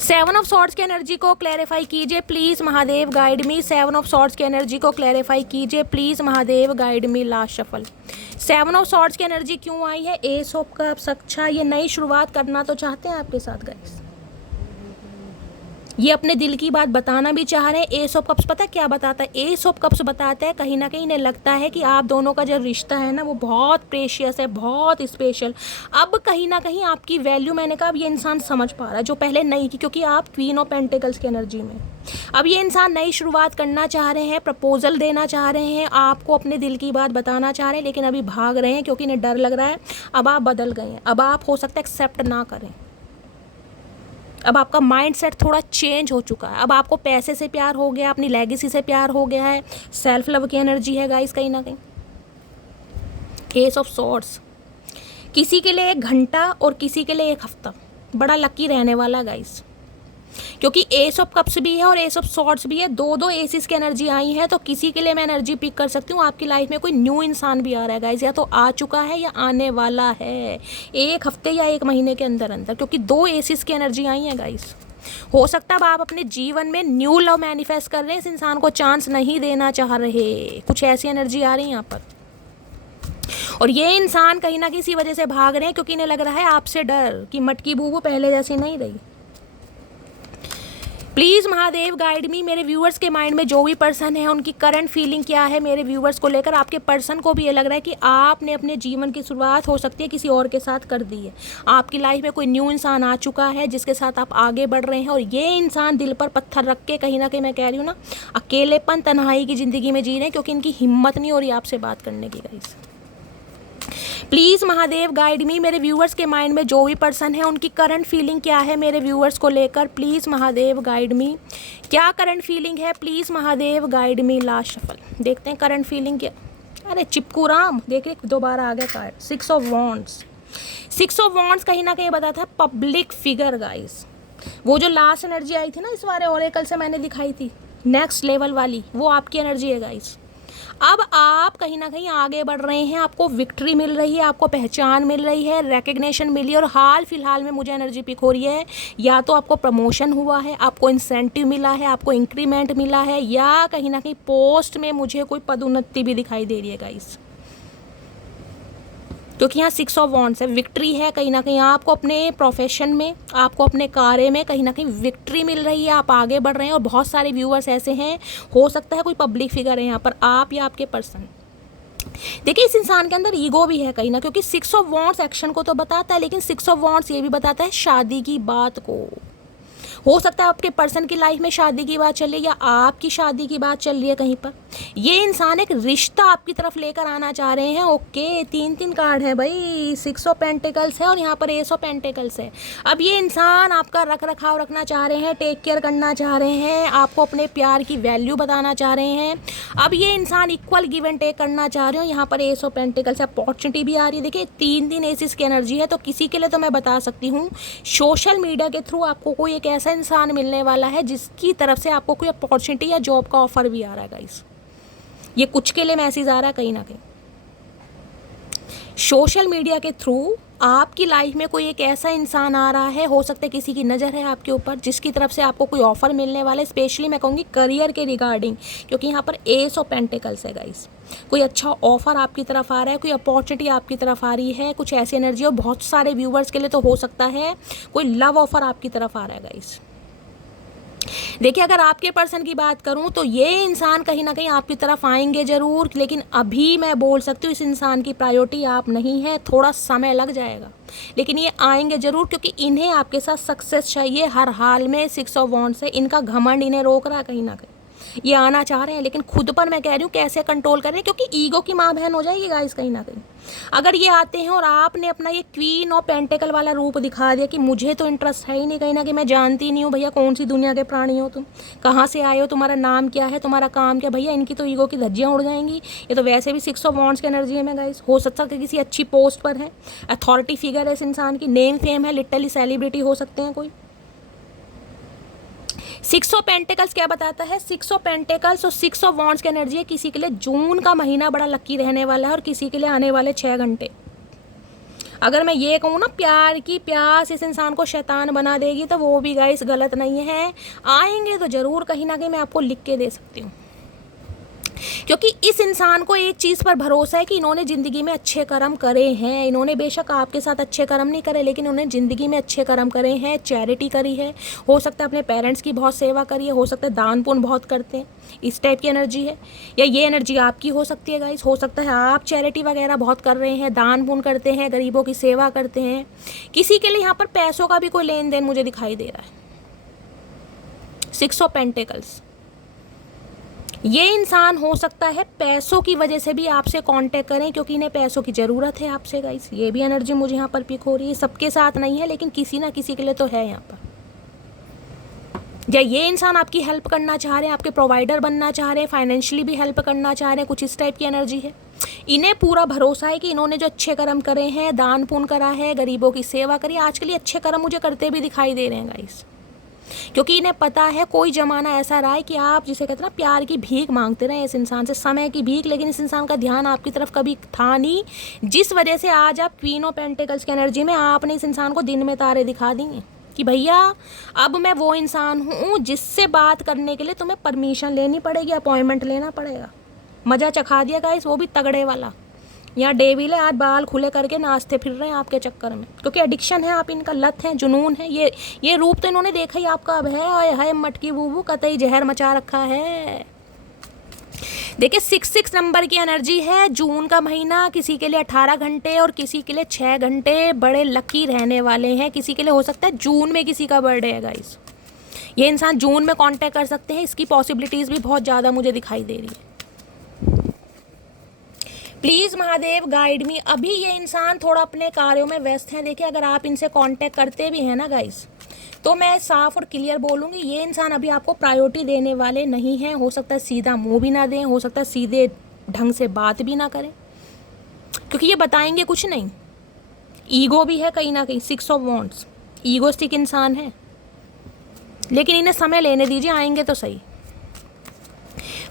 7 ऑफ सॉर्ड्स की एनर्जी को क्लैरिफाई कीजिए please Mahadev, guide me. 7 of swords की एनर्जी को क्लैरिफाई कीजिए please Mahadev, guide me. Last shuffle. 7 of swords की एनर्जी क्यों आई है? S of cups. अच्छा, ये नई शुरुआत करना तो चाहते हैं आपके साथ गाइस, ये अपने दिल की बात बताना भी चाह रहे हैं। एस ऑफ कप्स पता है क्या बताता है? एस ऑफ कप्स बताता है कहीं ना कहीं इन्हें लगता है कि आप दोनों का जो रिश्ता है ना वो बहुत प्रेशियस है, बहुत स्पेशल। अब कहीं ना कहीं आपकी वैल्यू, मैंने कहा अब ये इंसान समझ पा रहा है जो पहले नहीं की, क्योंकि आप क्वीन ऑफ पेंटिकल्स की एनर्जी में। अब ये इंसान नई शुरुआत करना चाह रहे हैं, प्रपोजल देना चाह रहे हैं, आपको अपने दिल की बात बताना चाह रहे हैं, लेकिन अभी भाग रहे हैं क्योंकि इन्हें डर लग रहा है। अब आप बदल गए हैं, अब आप हो सकता है एक्सेप्ट ना करें। अब आपका माइंड सेट थोड़ा चेंज हो चुका है। अब आपको पैसे से प्यार हो गया, अपनी लेगेसी से प्यार हो गया है, सेल्फ लव की एनर्जी है गाइस कहीं ना कहीं। एस ऑफ सॉर्ड्स, किसी के लिए 1 घंटा और किसी के लिए 1 हफ्ता बड़ा लकी रहने वाला है गाइस, क्योंकि एस ऑफ कप्स भी है और एस ऑफ सॉर्ड्स भी है, दो एसिस की एनर्जी आई है। तो किसी के लिए मैं एनर्जी पिक कर सकती हूँ, आपकी लाइफ में कोई न्यू इंसान भी आ रहा है गाइस, या तो आ चुका है या आने वाला है 1 हफ्ते या 1 महीने के अंदर अंदर, क्योंकि 2 एसिस की एनर्जी आई है गाइस। हो सकता है अब आप अपने जीवन में न्यू लव मैनिफेस्ट कर रहे हैं, इस इंसान को चांस नहीं देना चाह रहे, कुछ ऐसी एनर्जी आ रही है यहाँ पर। और ये इंसान कहीं ना किसी वजह से भाग रहे हैं क्योंकि इन्हें लग रहा है आपसे डर कि मटकी बूबू पहले जैसी नहीं रही। प्लीज़ महादेव गाइड मी, मेरे व्यूअर्स के माइंड में जो भी पर्सन है उनकी करंट फीलिंग क्या है मेरे व्यूअर्स को लेकर। आपके पर्सन को भी ये लग रहा है कि आपने अपने जीवन की शुरुआत हो सकती है किसी और के साथ कर दी है। आपकी लाइफ में कोई न्यू इंसान आ चुका है जिसके साथ आप आगे बढ़ रहे हैं, और ये इंसान दिल पर पत्थर रख के कहीं ना कहीं, मैं कह रही हूँ ना, अकेलेपन तन्हाई की ज़िंदगी में जी रहे हैं क्योंकि इनकी हिम्मत नहीं हो रही आपसे बात करने की। Guys please Mahadev guide me, मेरे व्यूअर्स के माइंड में जो भी पर्सन है उनकी करंट फीलिंग क्या है मेरे व्यूअर्स को लेकर। प्लीज़ महादेव गाइड मी, क्या करंट फीलिंग है, please Mahadev guide me. Last shuffle देखते हैं करंट फीलिंग क्या। अरे चिपकू राम, देखिए दोबारा आ गया card 6 of wands. 6 of wands कहीं ना कहीं बताता है पब्लिक फिगर। गाइस वो जो लास्ट एनर्जी आई थी ना इस बारे ओरेकल से मैंने दिखाई थी, नेक्स्ट लेवल वाली, वो आपकी एनर्जी है गाइस। अब आप कहीं ना कहीं आगे बढ़ रहे हैं, आपको विक्ट्री मिल रही है, आपको पहचान मिल रही है, रिकग्निशन मिली है, और हाल फिलहाल में मुझे एनर्जी पिक हो रही है या तो आपको प्रमोशन हुआ है, आपको इंसेंटिव मिला है, आपको इंक्रीमेंट मिला है, या कहीं ना कहीं पोस्ट में मुझे कोई पदोन्नति भी दिखाई दे रही है गाइस, क्योंकि यहाँ 6 ऑफ वॉन्ड्स है, विक्ट्री है। कहीं ना कहीं आपको अपने प्रोफेशन में, आपको अपने कार्य में कहीं ना कहीं विक्ट्री मिल रही है, आप आगे बढ़ रहे हैं। और बहुत सारे व्यूअर्स ऐसे हैं, हो सकता है कोई पब्लिक फिगर है यहाँ पर, आप या आपके पर्सन। देखिए इस इंसान के अंदर ईगो भी है कहीं ना, क्योंकि 6 ऑफ वॉन्ड्स एक्शन को तो बताता है, लेकिन 6 ऑफ वॉन्ड्स ये भी बताता है शादी की बात को। हो सकता है आपके पर्सन की लाइफ में शादी की बात चल रही है, या आपकी शादी की बात चल रही है कहीं पर। ये इंसान एक रिश्ता आपकी तरफ लेकर आना चाह रहे हैं। ओके, 3 कार्ड है भाई, 6 ऑफ पेंटिकल्स है और यहाँ पर एस ऑफ पेंटिकल्स है। अब ये इंसान आपका रख रखाव रखना चाह रहे हैं, टेक केयर करना चाह रहे हैं, आपको अपने प्यार की वैल्यू बताना चाह रहे हैं। अब ये इंसान इक्वल गिव एंड टेक करना चाह रहे हो। यहाँ पर एस ऑफ पेंटिकल्स अपॉर्चुनिटी भी आ रही है। देखिए 3 एसिस की एनर्जी है, तो किसी के लिए तो मैं बता सकती हूँ सोशल मीडिया के थ्रू आपको कोई एक ऐसा इंसान मिलने वाला है जिसकी तरफ से आपको कोई अपॉर्चुनिटी या जॉब का ऑफर भी आ रहा है गाइस। ये कुछ के लिए मैसेज आ रहा है कहीं ना कहीं। सोशल मीडिया के थ्रू आपकी लाइफ में कोई एक ऐसा इंसान आ रहा है, हो सकता है किसी की नज़र है आपके ऊपर, जिसकी तरफ से आपको कोई ऑफर मिलने वाला है, स्पेशली मैं कहूँगी करियर के रिगार्डिंग, क्योंकि यहाँ पर एस ऑफ पेंटिकल्स है गाइस। कोई अच्छा ऑफर आपकी तरफ आ रहा है, कोई अपॉर्चुनिटी आपकी तरफ आ रही है, कुछ ऐसी एनर्जी। और बहुत सारे व्यूवर्स के लिए तो हो सकता है कोई लव ऑफर आपकी तरफ आ रहा है गाइस। देखिए अगर आपके पर्सन की बात करूं तो ये इंसान कहीं ना कहीं आपकी तरफ आएंगे ज़रूर, लेकिन अभी मैं बोल सकती हूँ इस इंसान की प्रायोरिटी आप नहीं है, थोड़ा समय लग जाएगा, लेकिन ये आएंगे ज़रूर, क्योंकि इन्हें आपके साथ सक्सेस चाहिए हर हाल में। 6 ऑफ वॉन्ड्स से इनका घमंड इन्हें रोक रहा है कहीं ना कहीं। ये आना चाह रहे हैं, लेकिन खुद पर मैं कह रही हूँ कैसे कंट्रोल कर रहे हैं, क्योंकि ईगो की माँ बहन हो जाएगी गाइस कहीं ना कहीं। अगर ये आते हैं और आपने अपना ये क्वीन ऑफ पेंटिकल वाला रूप दिखा दिया कि मुझे तो इंटरेस्ट है ही नहीं, कहीं ना कहीं मैं जानती नहीं हूँ भैया कौन सी दुनिया के प्राणी हो तुम, कहाँ से आए हो, तुम्हारा नाम क्या है, तुम्हारा काम क्या, भैया इनकी तो ईगो की धज्जियाँ उड़ जाएंगी। ये तो वैसे भी 6 ऑफ वॉन्ड्स की एनर्जी में गाइस। हो सकता है किसी अच्छी पोस्ट पर है, अथॉरिटी फिगर है इस इंसान की, नेम फेम है, लिटरली सेलिब्रिटी हो सकते हैं कोई। 6 ऑफ पेंटिकल्स क्या बताता है, 6 ऑफ पेंटिकल्स और 6 ऑफ वॉन्ड्स की एनर्जी है। किसी के लिए जून का महीना बड़ा लकी रहने वाला है, और किसी के लिए आने वाले 6 घंटे। अगर मैं ये कहूँ ना प्यार की प्यास इस इंसान को शैतान बना देगी, तो वो भी गाइस गलत नहीं है। आएंगे तो ज़रूर, कहीं ना कहीं मैं आपको लिख के दे सकती हूँ, क्योंकि इस इंसान को एक चीज़ पर भरोसा है कि इन्होंने ज़िंदगी में अच्छे कर्म करे हैं। इन्होंने बेशक आपके साथ अच्छे कर्म नहीं करे, लेकिन उन्होंने ज़िंदगी में अच्छे कर्म करे हैं, चैरिटी करी है, हो सकता है अपने पेरेंट्स की बहुत सेवा करी है, हो सकता है दान पुण्य बहुत करते हैं, इस टाइप की एनर्जी है। या ये एनर्जी आपकी हो सकती है गाइस, हो सकता है आप चैरिटी वगैरह बहुत कर रहे हैं, दान पुण्य करते हैं, गरीबों की सेवा करते हैं। किसी के लिए यहाँ पर पैसों का भी कोई लेन देन मुझे दिखाई दे रहा है। 6 ऑफ पेंटिकल्स, ये इंसान हो सकता है पैसों की वजह से भी आपसे कांटेक्ट करें, क्योंकि इन्हें पैसों की ज़रूरत है आपसे गाइस। ये भी एनर्जी मुझे यहाँ पर पिक हो रही है। सबके साथ नहीं है, लेकिन किसी ना किसी के लिए तो है यहाँ पर। या ये इंसान आपकी हेल्प करना चाह रहे हैं, आपके प्रोवाइडर बनना चाह रहे हैं, फाइनेंशियली भी हेल्प करना चाह रहे हैं, कुछ इस टाइप की एनर्जी है। इन्हें पूरा भरोसा है कि इन्होंने जो अच्छे कर्म करे हैं, दान पुण्य करा है, गरीबों की सेवा करी, आज के लिए अच्छे कर्म मुझे करते भी दिखाई दे रहे हैं गाइस। क्योंकि इन्हें पता है कोई ज़माना ऐसा रहा है कि आप जिसे कहते हैं ना प्यार की भीख मांगते रहे इस इंसान से, समय की भीख, लेकिन इस इंसान का ध्यान आपकी तरफ कभी था नहीं, जिस वजह से आज आप क्वीन ऑफ पेंटिकल्स की एनर्जी में आपने इस इंसान को दिन में तारे दिखा दिए। कि भैया अब मैं वो इंसान हूँ जिससे बात करने के लिए तुम्हें परमिशन लेनी पड़ेगी, अपॉइंटमेंट लेना पड़ेगा। मज़ा चखा दिया गाइस, वो भी तगड़े वाला। यहाँ डेविल है, आज बाल खुले करके नाचते फिर रहे हैं आपके चक्कर में, क्योंकि एडिक्शन है, आप इनका लत है, जुनून है। ये रूप तो इन्होंने देखा ही आपका अब है। आए हाय मटकी बूबू, कतई जहर मचा रखा है। देखिए 66 नंबर की एनर्जी है। जून का महीना किसी के लिए 18 घंटे और किसी के लिए 6 घंटे बड़े लकी रहने वाले हैं। किसी के लिए हो सकता है जून में किसी का बर्थडे है गाइस, ये इंसान जून में कांटेक्ट कर सकते हैं। इसकी पॉसिबिलिटीज़ भी बहुत ज़्यादा मुझे दिखाई दे रही है। Please Mahadev guide me. अभी ये इंसान थोड़ा अपने कार्यों में व्यस्त हैं। देखिए अगर आप इनसे कांटेक्ट करते भी हैं ना गाइस, तो मैं साफ और क्लियर बोलूँगी, ये इंसान अभी आपको प्रायोरिटी देने वाले नहीं हैं। हो सकता है सीधा मुंह भी ना दें, हो सकता है सीधे ढंग से बात भी ना करें, क्योंकि ये बताएंगे कुछ नहीं। ईगो भी है कहीं ना कहीं, 6 ऑफ वॉन्ड्स, ईगोस्टिक इंसान है। लेकिन इन्हें समय लेने दीजिए, आएंगे तो सही।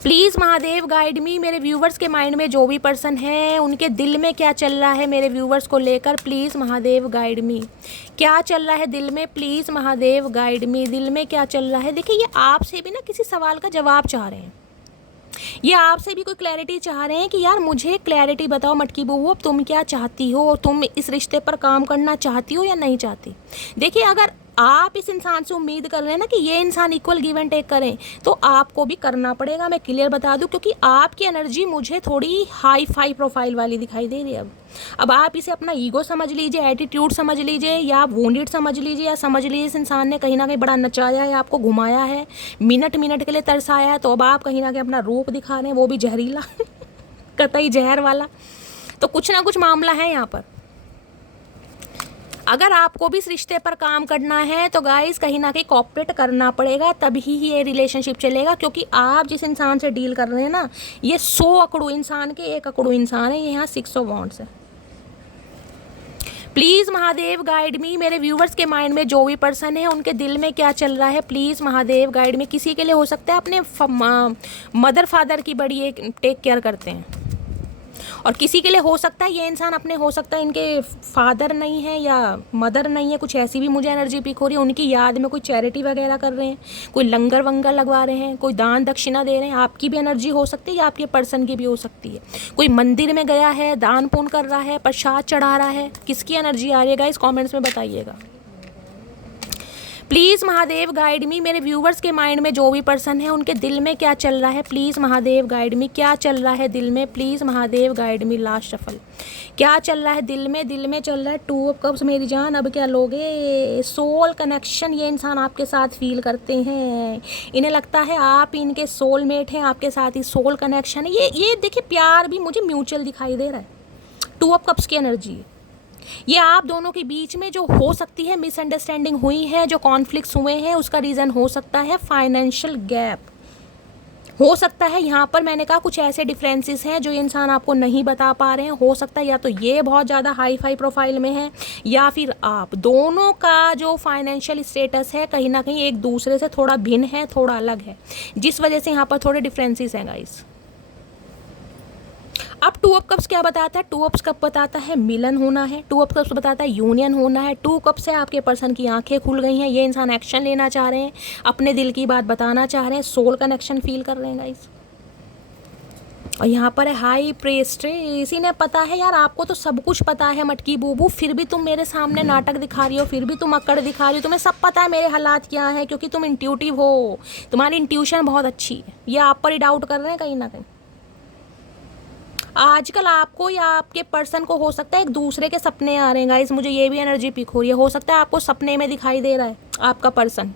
Please Mahadev guide me. मेरे व्यूवर्स के माइंड में जो भी पर्सन है, उनके दिल में क्या चल रहा है मेरे व्यूवर्स को लेकर, प्लीज़ महादेव गाइड मी। क्या चल रहा है दिल में, प्लीज़ महादेव गाइड मी। दिल में क्या चल रहा है? देखिए ये आपसे भी ना किसी सवाल का जवाब चाह रहे हैं, ये आपसे भी कोई क्लैरिटी चाह रहे हैं कि यार मुझे क्लैरिटी बताओ मटकी बहू, अब तुम क्या चाहती हो, तुम इस रिश्ते पर काम करना चाहती हो या नहीं चाहती। देखिए अगर आप इस इंसान से उम्मीद कर रहे हैं ना कि ये इंसान इक्वल गिव एंड टेक करें, तो आपको भी करना पड़ेगा। मैं क्लियर बता दूं, क्योंकि आपकी एनर्जी मुझे थोड़ी हाई फाई प्रोफाइल वाली दिखाई दे रही है। अब आप इसे अपना ईगो समझ लीजिए, एटीट्यूड समझ लीजिए, या आप वोंडेड समझ लीजिए, या समझ लीजिए इस इंसान ने कहीं ना कहीं बड़ा नचाया है, आपको घुमाया है, मिनट मिनट के लिए तरसाया है, तो अब आप कहीं ना कहीं अपना रूप दिखा रहे हैं, वो भी जहरीला कतई जहर वाला। तो कुछ ना कुछ मामला है यहाँ पर। अगर आपको भी इस रिश्ते पर काम करना है तो गाइस कहीं ना कहीं कॉपरेट करना पड़ेगा, तभी ही ये रिलेशनशिप चलेगा। क्योंकि आप जिस इंसान से डील कर रहे हैं ना, ये 100 अकड़ू इंसान के 1 अकड़ू इंसान है। ये यहाँ 6 ऑफ वॉन्ड्स है। Please Mahadev guide me. मेरे व्यूवर्स के माइंड में जो भी पर्सन है, उनके दिल में क्या चल रहा है, प्लीज़ महादेव गाइड मी। किसी के लिए हो सकता है अपने मदर फादर की बड़ी टेक केयर करते हैं, और किसी के लिए हो सकता है ये इंसान अपने, हो सकता है इनके फादर नहीं है या मदर नहीं है, कुछ ऐसी भी मुझे एनर्जी पिक हो रही है। उनकी याद में कोई चैरिटी वगैरह कर रहे हैं, कोई लंगर वंगर लगवा रहे हैं, कोई दान दक्षिणा दे रहे हैं। आपकी भी एनर्जी हो सकती है या आपके पर्सन की भी हो सकती है। कोई मंदिर में गया है, दान पुण्य कर रहा है, प्रसाद चढ़ा रहा है। किसकी एनर्जी आ रही है गाइस, कॉमेंट्स में बताइएगा। Please Mahadev guide me. मेरे व्यूवर्स के माइंड में जो भी पर्सन है, उनके दिल में क्या चल रहा है, प्लीज़ महादेव गाइड मी। क्या चल रहा है दिल में, please Mahadev guide me. Last shuffle, क्या चल रहा है दिल में? दिल में चल रहा है 2 ऑफ कप्स। मेरी जान अब क्या लोगे? सोल कनेक्शन ये इंसान आपके साथ फील करते हैं। इन्हें लगता है आप इनके सोलमेट हैं, आपके साथ ही सोल कनेक्शन है। ये देखिए प्यार भी मुझे म्यूचुअल दिखाई दे रहा है। 2 ऑफ कप्स की एनर्जी, ये आप दोनों के बीच में जो हो सकती है मिसअंडरस्टैंडिंग हुई है, जो कॉन्फ्लिक्ट्स हुए हैं, उसका रीज़न हो सकता है फाइनेंशियल गैप। हो सकता है यहाँ पर मैंने कहा कुछ ऐसे डिफरेंसेस हैं जो ये इंसान आपको नहीं बता पा रहे हैं। हो सकता है या तो ये बहुत ज़्यादा हाई फाई प्रोफाइल में है, या फिर आप दोनों का जो फाइनेंशियल स्टेटस है कहीं ना कहीं एक दूसरे से थोड़ा भिन्न है, थोड़ा अलग है, जिस वजह से यहाँ पर थोड़े डिफरेंसेस हैं गाइस। अब 2 ऑफ कप्स क्या बताता है? 2 ऑफ कप बताता है मिलन होना है, 2 ऑफ कप्स बताता है यूनियन होना है। 2 कप से आपके पर्सन की आंखें खुल गई हैं, ये इंसान एक्शन लेना चाह रहे हैं, अपने दिल की बात बताना चाह रहे हैं, सोल कनेक्शन फील कर रहे हैं गाइस। और यहाँ पर है हाई प्रेस्ट्रेस। इन्हें पता है यार आपको तो सब कुछ पता है मटकी बूबू, फिर भी तुम मेरे सामने नाटक दिखा रही हो, फिर भी तुम अकड़ दिखा रही हो। तुम्हें सब पता है मेरे हालात क्या है, क्योंकि तुम इंट्यूटिव हो, तुम्हारी इंट्यूशन बहुत अच्छी है। ये आप पर ही डाउट कर रहे हैं कहीं ना कहीं। आजकल आपको या आपके पर्सन को हो सकता है एक दूसरे के सपने आ रहे हैं गाइस, मुझे ये भी एनर्जी पिक हो रही है। हो सकता है आपको सपने में दिखाई दे रहा है आपका पर्सन,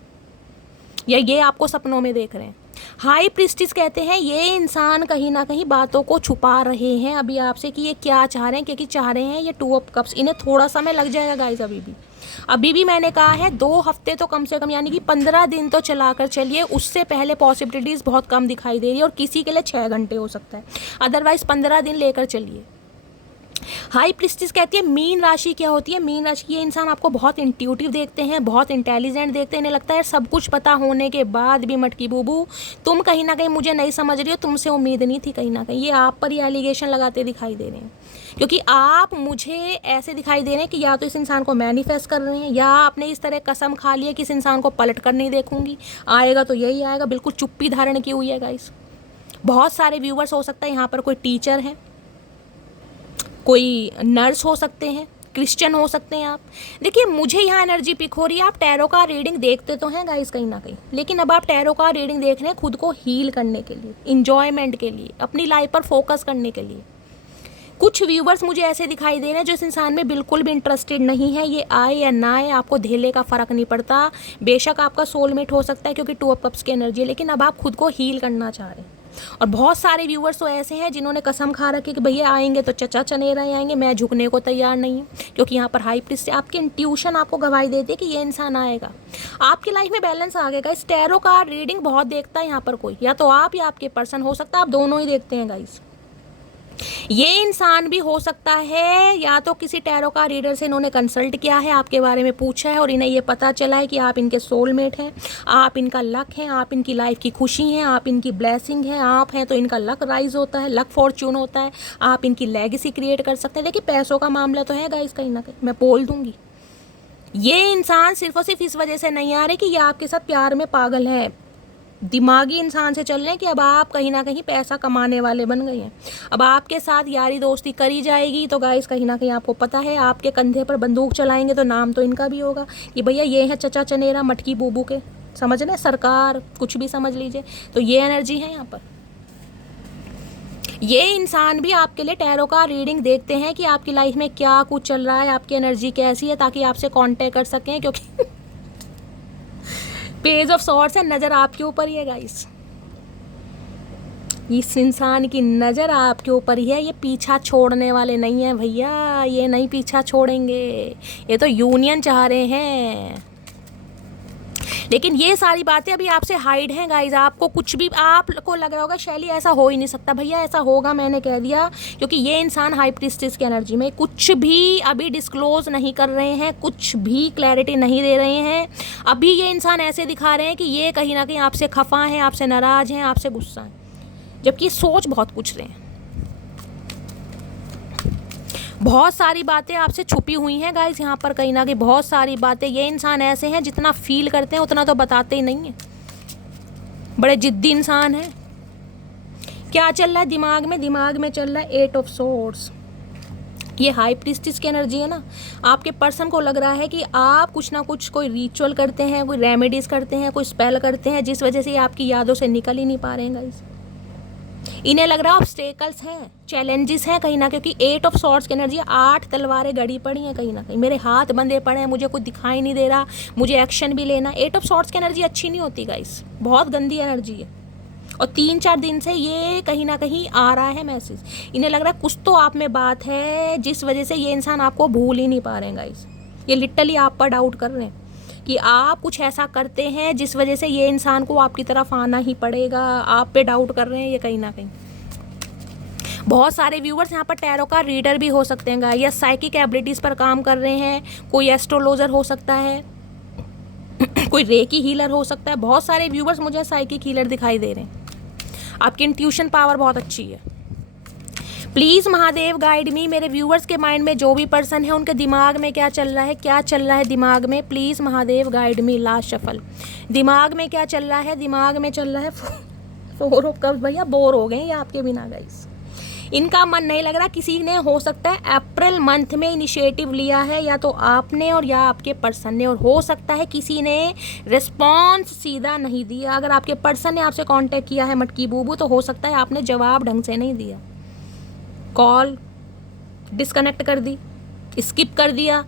या ये आपको सपनों में देख रहे हैं। हाई प्रिस्टिस कहते हैं ये इंसान कहीं ना कहीं बातों को छुपा रहे हैं अभी आपसे कि ये क्या चाह रहे हैं, क्योंकि चाह रहे हैं ये 2 ऑफ कप्स। इन्हें थोड़ा समय लग जाएगा गाइस। अभी भी मैंने कहा है 2 हफ्ते तो कम से कम, यानी कि 15 दिन तो चलाकर चलिए, उससे पहले पॉसिबिलिटीज़ बहुत कम दिखाई दे रही है। और किसी के लिए 6 घंटे हो सकता है, अदरवाइज 15 दिन लेकर चलिए। हाई प्रिस्टिस कहती है मीन राशि क्या होती है। मीन राशि, ये इंसान आपको बहुत इंट्यूटिव देखते हैं, बहुत इंटेलिजेंट देखते हैं, इन्हें लगता है सब कुछ पता होने के बाद भी मटकी बूबू तुम कहीं ना कहीं मुझे नहीं समझ रही हो, तुमसे उम्मीद नहीं थी। कहीं ना कहीं ये आप पर ही एलिगेशन लगाते दिखाई दे रहे हैं, क्योंकि आप मुझे ऐसे दिखाई दे रहे हैं कि या तो इस इंसान को मैनिफेस्ट कर रहे हैं, या आपने इस तरह कसम खा ली है कि इस इंसान को पलट कर नहीं देखूंगी, आएगा तो यही आएगा। बिल्कुल चुप्पी धारण की हुई है गाइस। बहुत सारे व्यूवर्स हो सकता है यहाँ पर कोई टीचर है, कोई नर्स हो सकते हैं, क्रिश्चियन हो सकते हैं आप। देखिए मुझे यहाँ एनर्जी पिक हो रही है, आप टैरो का रीडिंग देखते तो हैं गाइस कहीं ना कहीं, लेकिन अब आप टैरो का रीडिंग देख रहे हैं खुद को हील करने के लिए, इंजॉयमेंट के लिए, अपनी लाइफ पर फोकस करने के लिए। कुछ व्यूवर्स मुझे ऐसे दिखाई दे रहे हैं जो इस इंसान में बिल्कुल भी इंटरेस्टेड नहीं है, ये आए या ना आए आपको धेले का फ़र्क नहीं पड़ता। बेशक आपका सोलमेट हो सकता है क्योंकि 2 ऑफ कप्स की एनर्जी है, लेकिन अब आप खुद को हील करना चाह रहे हैं। और बहुत सारे व्यूवर्स तो ऐसे हैं जिन्होंने कसम खा रखी कि भैया आएंगे तो चचा चनेरा आएंगे, मैं झुकने को तैयार नहीं हूँ, क्योंकि यहाँ पर हाई प्रीस्ट आपकी इंट्यूशन आपको गवाही देती है कि ये इंसान आएगा। आपकी लाइफ में बैलेंस आ गएगा। इस टैरो का रीडिंग बहुत देखता है यहाँ पर कोई, या तो आप या आपके पर्सन, हो सकता है आप दोनों ही देखते हैं गाइस। ये इंसान भी हो सकता है या तो किसी टैरो का रीडर से इन्होंने कंसल्ट किया है, आपके बारे में पूछा है और इन्हें ये पता चला है कि आप इनके सोलमेट हैं, आप इनका लक हैं, आप इनकी लाइफ की खुशी हैं, आप इनकी ब्लेसिंग हैं, आप हैं तो इनका लक राइज होता है, लक फॉर्च्यून होता है, आप इनकी लेगेसी क्रिएट कर सकते हैं। देखिए पैसों का मामला तो है गाइस, कहीं ना कहीं मैं बोल दूंगी। ये इंसान सिर्फ और सिर्फ इस वजह से नहीं आ रहे कि ये आपके साथ प्यार में पागल है, दिमागी इंसान से चल रहे हैं कि अब आप कहीं ना कहीं पैसा कमाने वाले बन गए हैं, अब आपके साथ यारी दोस्ती करी जाएगी तो गाइस कहीं ना कहीं आपको पता है आपके कंधे पर बंदूक चलाएंगे तो नाम तो इनका भी होगा कि भैया ये है चचा चनेरा मटकी बूबू के, समझ रहे, सरकार, कुछ भी समझ लीजिए। तो ये एनर्जी है यहाँ पर। ये इंसान भी आपके लिए टैरो का रीडिंग देखते हैं कि आपकी लाइफ में क्या कुछ चल रहा है, आपकी एनर्जी कैसी है, ताकि आपसे कांटेक्ट कर सकें, क्योंकि पेज ऑफ सॉर्ड्स है, नज़र आपके ऊपर ही है गाइस। इस इंसान की नज़र आपके ऊपर ही है, ये पीछा छोड़ने वाले नहीं हैं भैया, ये नहीं पीछा छोड़ेंगे, ये तो यूनियन चाह रहे हैं। लेकिन ये सारी बातें अभी आपसे हाइड हैं गाइज। आपको कुछ भी, आपको लग रहा होगा शैली ऐसा हो ही नहीं सकता, भैया ऐसा होगा, मैंने कह दिया, क्योंकि ये इंसान हाई प्रीस्टिस की एनर्जी में कुछ भी अभी डिस्क्लोज नहीं कर रहे हैं, कुछ भी क्लैरिटी नहीं दे रहे हैं। अभी ये इंसान ऐसे दिखा रहे हैं कि ये कहीं ना कहीं आपसे खफा हैं, आपसे नाराज़ हैं, आपसे गुस्सा हैं, जबकि सोच बहुत कुछ रहे हैं। बहुत सारी बातें आपसे छुपी हुई हैं गाइस यहाँ पर, कहीं ना कहीं बहुत सारी बातें। ये इंसान ऐसे हैं जितना फील करते हैं उतना तो बताते ही नहीं हैं, बड़े जिद्दी इंसान हैं। क्या चल रहा है दिमाग में? दिमाग में चल रहा है 8 ऑफ सोर्ड्स। ये हाई प्रीस्टिस की एनर्जी है ना, आपके पर्सन को लग रहा है कि आप कुछ ना कुछ कोई रिचुअल करते हैं, कोई रेमेडीज करते हैं, कोई स्पेल करते हैं, जिस वजह से ये आपकी यादों से निकल ही नहीं पा रहे हैं गाइस। इन्हें लग रहा है ऑब्स्टेकल्स हैं, चैलेंजेस हैं कहीं ना, क्योंकि 8 ऑफ सॉर्ड्स की एनर्जी, 8 तलवारें गड़ी पड़ी हैं कहीं ना कहीं, मेरे हाथ बंधे पड़े हैं, मुझे कुछ दिखाई नहीं दे रहा, मुझे एक्शन भी लेना। 8 ऑफ सॉर्ड्स की एनर्जी अच्छी नहीं होती गाइस, बहुत गंदी एनर्जी है। और 3-4 दिन से ये कहीं ना कहीं आ रहा है मैसेज, इन्हें लग रहा है कुछ तो आप में बात है जिस वजह से ये इंसान आपको भूल ही नहीं पा रहे हैं गाइस। ये लिटरली आप पर डाउट कर रहे हैं कि आप कुछ ऐसा करते हैं जिस वजह से ये इंसान को आपकी तरफ आना ही पड़ेगा, आप पे डाउट कर रहे हैं ये कहीं ना कहीं। बहुत सारे व्यूवर्स यहाँ पर टैरो का रीडर भी हो सकते हैं या साइकिक एबिलिटीज़ पर काम कर रहे हैं, कोई एस्ट्रोलॉजर हो सकता है, कोई रेकी हीलर हो सकता है। बहुत सारे व्यूवर्स मुझे साइकिक हीलर दिखाई दे रहे हैं। आपकी इंट्यूशन पावर बहुत अच्छी है। प्लीज़ महादेव गाइड मी, मेरे व्यूवर्स के माइंड में जो भी पर्सन है उनके दिमाग में क्या चल रहा है, क्या चल रहा है दिमाग में, please Mahadev guide me. Last shuffle, दिमाग में क्या चल रहा है? दिमाग में चल रहा है 4 ऑफ कप्स। भैया बोर हो गए ये आपके बिना गाइस, इनका मन नहीं लग रहा। किसी ने हो सकता है अप्रैल मंथ में इनिशिएटिव लिया है, या तो आपने और या आपके पर्सन ने, और हो सकता है किसी ने रिस्पॉन्स सीधा नहीं दिया। अगर आपके पर्सन ने आपसे कांटेक्ट किया है मटकी बूबू, तो हो सकता है आपने जवाब ढंग से नहीं दिया, कॉल डिस्कनेक्ट कर दी, स्किप कर दिया,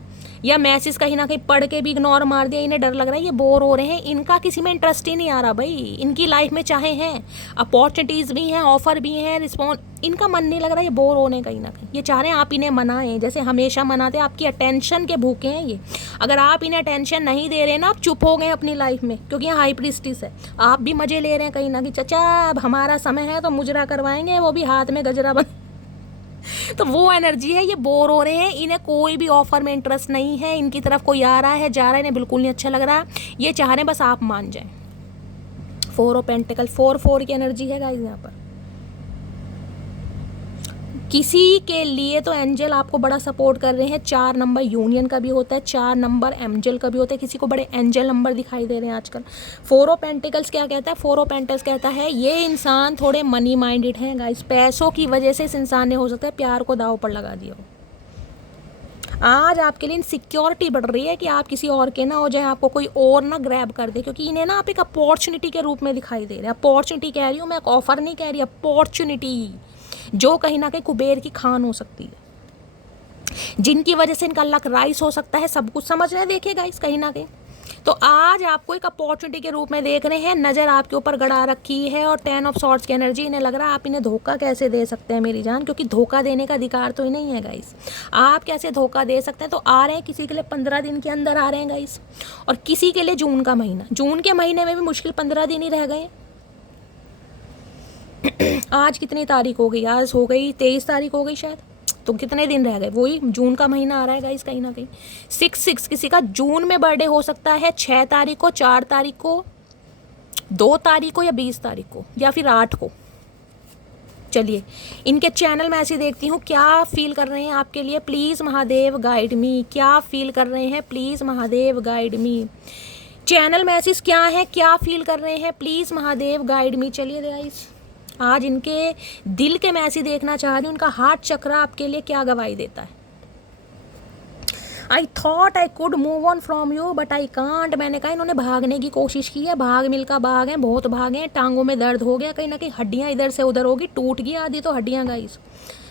या मैसेज कहीं ना कहीं पढ़ के भी इग्नोर मार दिया। इन्हें डर लग रहा है ये बोर हो रहे हैं, इनका किसी में इंटरेस्ट ही नहीं आ रहा भाई। इनकी लाइफ में चाहे हैं अपॉर्चुनिटीज़ भी हैं, ऑफर भी हैं, रिस्पॉन्स, इनका मन नहीं लग रहा, ये बोर होने कहीं ना कहीं। ये चाह रहे हैं आप इन्हें मनाएं, जैसे हमेशा मनाते हैं। आपकी अटेंशन के भूखे हैं ये। अगर आप इन्हें अटेंशन नहीं दे रहे ना, आप चुप हो गए अपनी लाइफ में, क्योंकि यहाँ हाई प्रीस्टिस है, आप भी मज़े ले रहे हैं कहीं ना कहीं। चचा अब हमारा समय है तो मुजरा करवाएंगे, वो भी हाथ में गजरा बन। तो वो एनर्जी है, ये बोर हो रहे हैं, इन्हें कोई भी ऑफर में इंटरेस्ट नहीं है, इनकी तरफ कोई आ रहा है जा रहा है, इन्हें बिल्कुल नहीं अच्छा लग रहा, ये चाह रहे हैं बस आप मान जाएं। 4 ऑफ पेंटिकल, 4 की एनर्जी है गाइस यहाँ पर। किसी के लिए तो एंजल आपको बड़ा सपोर्ट कर रहे हैं। 4 नंबर यूनियन का भी होता है, 4 नंबर एंजल का भी होता है, किसी को बड़े एंजल नंबर दिखाई दे रहे हैं आजकल। 4 ऑफ पेंटिकल्स क्या कहता है? 4 ऑफ पेंटिकल्स कहता है ये इंसान थोड़े मनी माइंडेड हैं गाइस। पैसों की वजह से इस इंसान ने हो सकता है प्यार को दांव पर लगा दिया हो। आज आपके लिए इनसिक्योरिटी बढ़ रही है कि आप किसी और के ना हो जाए, आपको कोई और ना ग्रैब कर दे, क्योंकि इन्हें ना आप एक अपॉर्चुनिटी के रूप में दिखाई दे रहे हैं। अपॉर्चुनिटी कह रही हूँ मैं, एक ऑफर नहीं कह रही, अपॉर्चुनिटी जो कहीं ना कहीं कुबेर की खान हो सकती है, जिनकी वजह से इनका लक राइस हो सकता है। सब कुछ समझ रहे हैं, देखिए गाइस कहीं ना कहीं। तो आज आपको एक अपॉर्चुनिटी के रूप में देख रहे हैं, नज़र आपके ऊपर गड़ा रखी है। और 10 ऑफ सॉर्ड्स की एनर्जी, इन्हें लग रहा है आप इन्हें धोखा कैसे दे सकते हैं मेरी जान, क्योंकि धोखा देने का अधिकार तो ही नहीं है गाइस। आप कैसे धोखा दे सकते हैं? तो आ रहे हैं किसी के लिए 15 दिन के अंदर आ रहे हैं गाइस, और किसी के लिए जून का महीना। जून के महीने में भी मुश्किल 15 दिन ही रह गए। आज कितनी तारीख हो गई? आज हो गई 23 तारीख हो गई शायद, तो कितने दिन रह गए? वही जून का महीना आ रहा है गाइस कहीं ना कहीं। 6 किसी का जून में बर्थडे हो सकता है, 6 तारीख को, 4 तारीख को, 2 तारीख को, या 20 तारीख को, या फिर 8 को। चलिए इनके चैनल में ऐसे देखती हूँ क्या फील कर रहे हैं आपके लिए। प्लीज़ महादेव गाइड मी, क्या फील कर रहे हैं? Please Mahadev guide me. Channel message क्या है, क्या फील कर रहे हैं? Please Mahadev guide me. चलिए गाइस, आज इनके दिल के मैसेज देखना चाह रही हूँ, उनका हार्ट चक्र आपके लिए क्या गवाही देता है। I thought I could move on from you but I can't. मैंने कहा इन्होंने भागने की कोशिश की है, भाग मिल्खा भाग हैं, बहुत भागे हैं, टांगों में दर्द हो गया, कहीं ना कहीं हड्डियाँ इधर से उधर होगी, टूट गई आधी तो हड्डियाँ गाइस।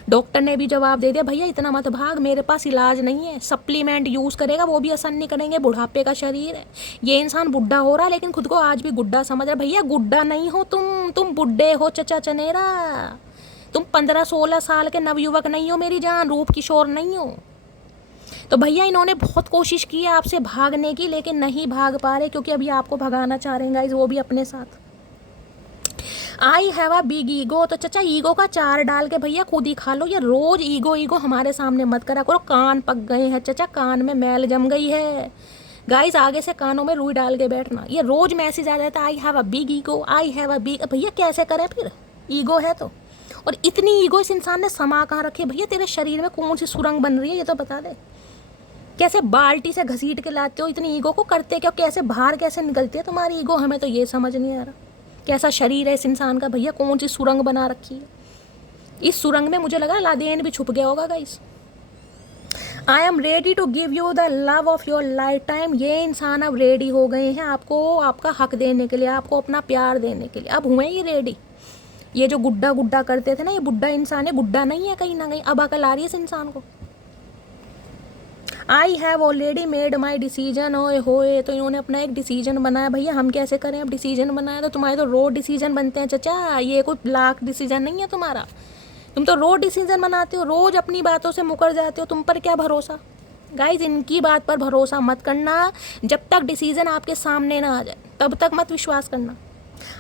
डॉक्टर ने भी जवाब दे दिया, भैया इतना मत भाग, मेरे पास इलाज नहीं है, सप्लीमेंट यूज़ करेगा वो भी असर नहीं करेंगे, बुढ़ापे का शरीर है। ये इंसान बुढ़ा हो रहा है लेकिन खुद को आज भी गुड्डा समझ रहा है। भैया गुड्डा नहीं हो तुम बुढ़े हो चचा चनेरा। तुम 15-16 साल के नवयुवक नहीं हो मेरी जान, रूप किशोर नहीं हो। तो भैया इन्होंने बहुत कोशिश की है आपसे भागने की, लेकिन नहीं भाग पा रहे, क्योंकि अभी आपको भगाना चाह रहे हैं गाइस, वो भी अपने साथ। I have a big ego. तो चचा ईगो का चार डाल के भैया खुद ही खा लो, या रोज ईगो हमारे सामने मत करा करो। कान पक गए हैं चचा, कान में मैल जम गई है गाइस, आगे से कानों में रुई डाल के बैठना। ये रोज मैसेज आ जाता है I have a big ego, I have a big. भैया कैसे करें फिर, ईगो है तो। और इतनी ईगो इस इंसान ने समा कहाँ रखी है? भैया तेरे शरीर में कौन सी सुरंग बन रही है ये तो बता दे। कैसे बाल्टी से घसीट के लाते हो इतनी ईगो को, करते क्या? कैसे बाहर कैसे निकलती है तुम्हारी ईगो, हमें तो ये समझ नहीं आ रहा। कैसा शरीर है इस इंसान का भैया, कौन सी सुरंग बना रखी है? इस सुरंग में मुझे लगा लादेन भी छुप गया होगा guys. I am ready to give you the love of your lifetime. ये इंसान अब रेडी हो गए हैं आपको आपका हक देने के लिए, आपको अपना प्यार देने के लिए। अब हुए ये रेडी। ये जो गुड्डा गुड्डा करते थे ना, ये बुड्ढा इंसान है, गुड्डा नहीं है कहीं ना कहीं। अब अकल आ रही है इस इंसान को। I have already made my decision. ओए होए, तो इन्होंने अपना एक डिसीजन बनाया। भैया हम कैसे करें? अब डिसीजन बनाया तो तुम्हारे तो रोज डिसीजन बनते हैं चचा, ये कोई लाख डिसीजन नहीं है तुम्हारा। तुम तो रोज डिसीजन बनाते हो, रोज अपनी बातों से मुकर जाते हो, तुम पर क्या भरोसा। गाइज इनकी बात पर भरोसा मत करना, जब तक डिसीजन आपके सामने ना आ जाए तब तक मत विश्वास करना।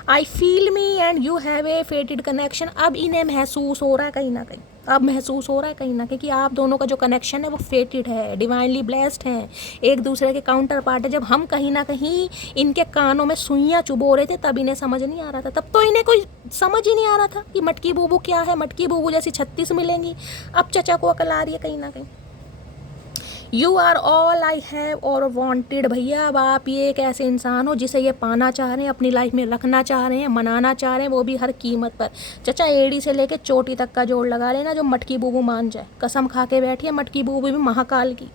I feel me and you have a फेटेड connection. अब इन्हें महसूस हो रहा है कहीं ना कहीं, अब महसूस हो रहा है कहीं ना कहीं कि आप दोनों का जो कनेक्शन है वो फेटेड है, डिवाइनली ब्लेस्ड हैं, एक दूसरे के काउंटर पार्ट है। जब हम कहीं ना कहीं इनके कानों में सुइयाँ चुबो रहे थे तब इन्हें समझ नहीं आ रहा था, तब तो इन्हें कोई समझ ही नहीं आ रहा था कि मटकी बूबू क्या है, मटकी बूबू जैसी 36 मिलेंगी। अब चचा को अकल आ रही है कहीं ना कहीं। You are all I have ever wanted. भैया अब आप ये एक ऐसे इंसान हो जिसे ये पाना चाह रहे हैं, अपनी लाइफ में रखना चाह रहे हैं, मनाना चाह रहे हैं, वो भी हर कीमत पर। चचा एड़ी से लेके चोटी तक का जोड़ लगा लेना, जो मटकी बूबू मान जाए। कसम खा के बैठिए, मटकी बूबू भी महाकाल की।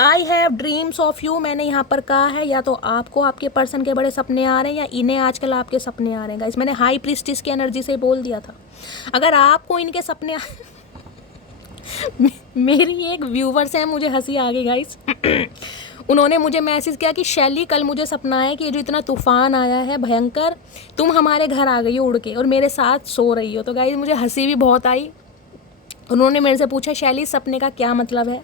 I have dreams of you. मैंने यहाँ पर कहा है या तो आपको आपके पर्सन के बड़े सपने आ रहे हैं, या इन्हें आजकल आपके सपने आ रहे हैं गाइस। मैंने हाई प्रीस्टिस की एनर्जी से बोल दिया था। अगर आपको इनके सपने मेरी एक व्यूवर्स है, मुझे हंसी आ गई गाइस। उन्होंने मुझे मैसेज किया कि शैली कल मुझे सपना है कि ये जो इतना तूफान आया है भयंकर, तुम हमारे घर आ गई हो उड़ के और मेरे साथ सो रही हो। तो गाइस मुझे हंसी भी बहुत आई। उन्होंने मेरे से पूछा शैली सपने का क्या मतलब है?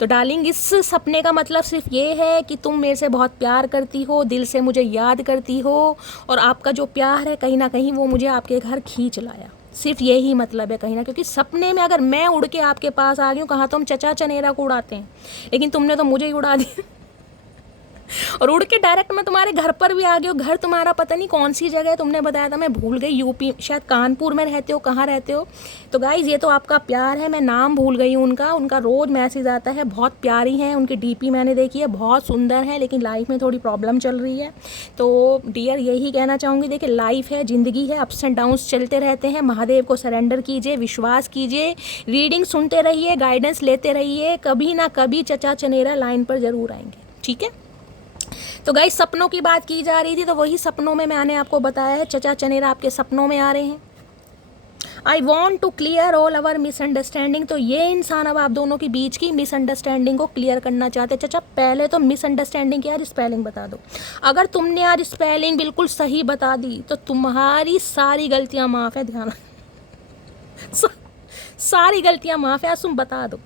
तो डार्लिंग इस सपने का मतलब सिर्फ ये है कि तुम मेरे से बहुत प्यार करती हो, दिल से मुझे याद करती हो, और आपका जो प्यार है कहीं ना कहीं वो मुझे आपके घर खींच लाया। सिर्फ यही मतलब है कहीं ना, क्योंकि सपने में अगर मैं उड़ के आपके पास आ गई हूँ, कहाँ तो हम चचा चनेरा को उड़ाते हैं, लेकिन तुमने तो मुझे ही उड़ा दिया और उड़ के डायरेक्ट मैं तुम्हारे घर पर भी आ गई हूँ। घर तुम्हारा पता नहीं कौन सी जगह है, तुमने बताया था, मैं भूल गई, यूपी शायद कानपुर में रहते हो, कहाँ रहते हो। तो गाइज़ ये तो आपका प्यार है, मैं नाम भूल गई हूँ उनका। उनका रोज़ मैसेज आता है, बहुत प्यारी हैं, उनकी डीपी मैंने देखी है, बहुत सुंदर है, लेकिन लाइफ में थोड़ी प्रॉब्लम चल रही है। तो डियर यही कहना चाहूँगी, देखिए लाइफ है, ज़िंदगी है, अप्स एंड डाउन्स चलते रहते हैं। महादेव को सरेंडर कीजिए, विश्वास कीजिए, रीडिंग सुनते रहिए, गाइडेंस लेते रहिए, कभी ना कभी चचा चनेरा लाइन पर ज़रूर आएंगे, ठीक है। तो गाइस सपनों की बात की जा रही थी, तो वही सपनों में मैंने आपको बताया है, चचा चनेरा आपके सपनों में आ रहे हैं। I want to clear all our misunderstanding. तो ये इंसान अब आप दोनों के बीच की मिसअंडरस्टैंडिंग को क्लियर करना चाहते हैं। चचा पहले तो मिसअंडरस्टैंडिंग की आज स्पेलिंग बता दो। अगर तुमने आज स्पेलिंग बिल्कुल सही बता दी तो तुम्हारी सारी गलतियां माफ़ है, ध्यान सारी गलतियां माफ़ है, आज तुम बता दो।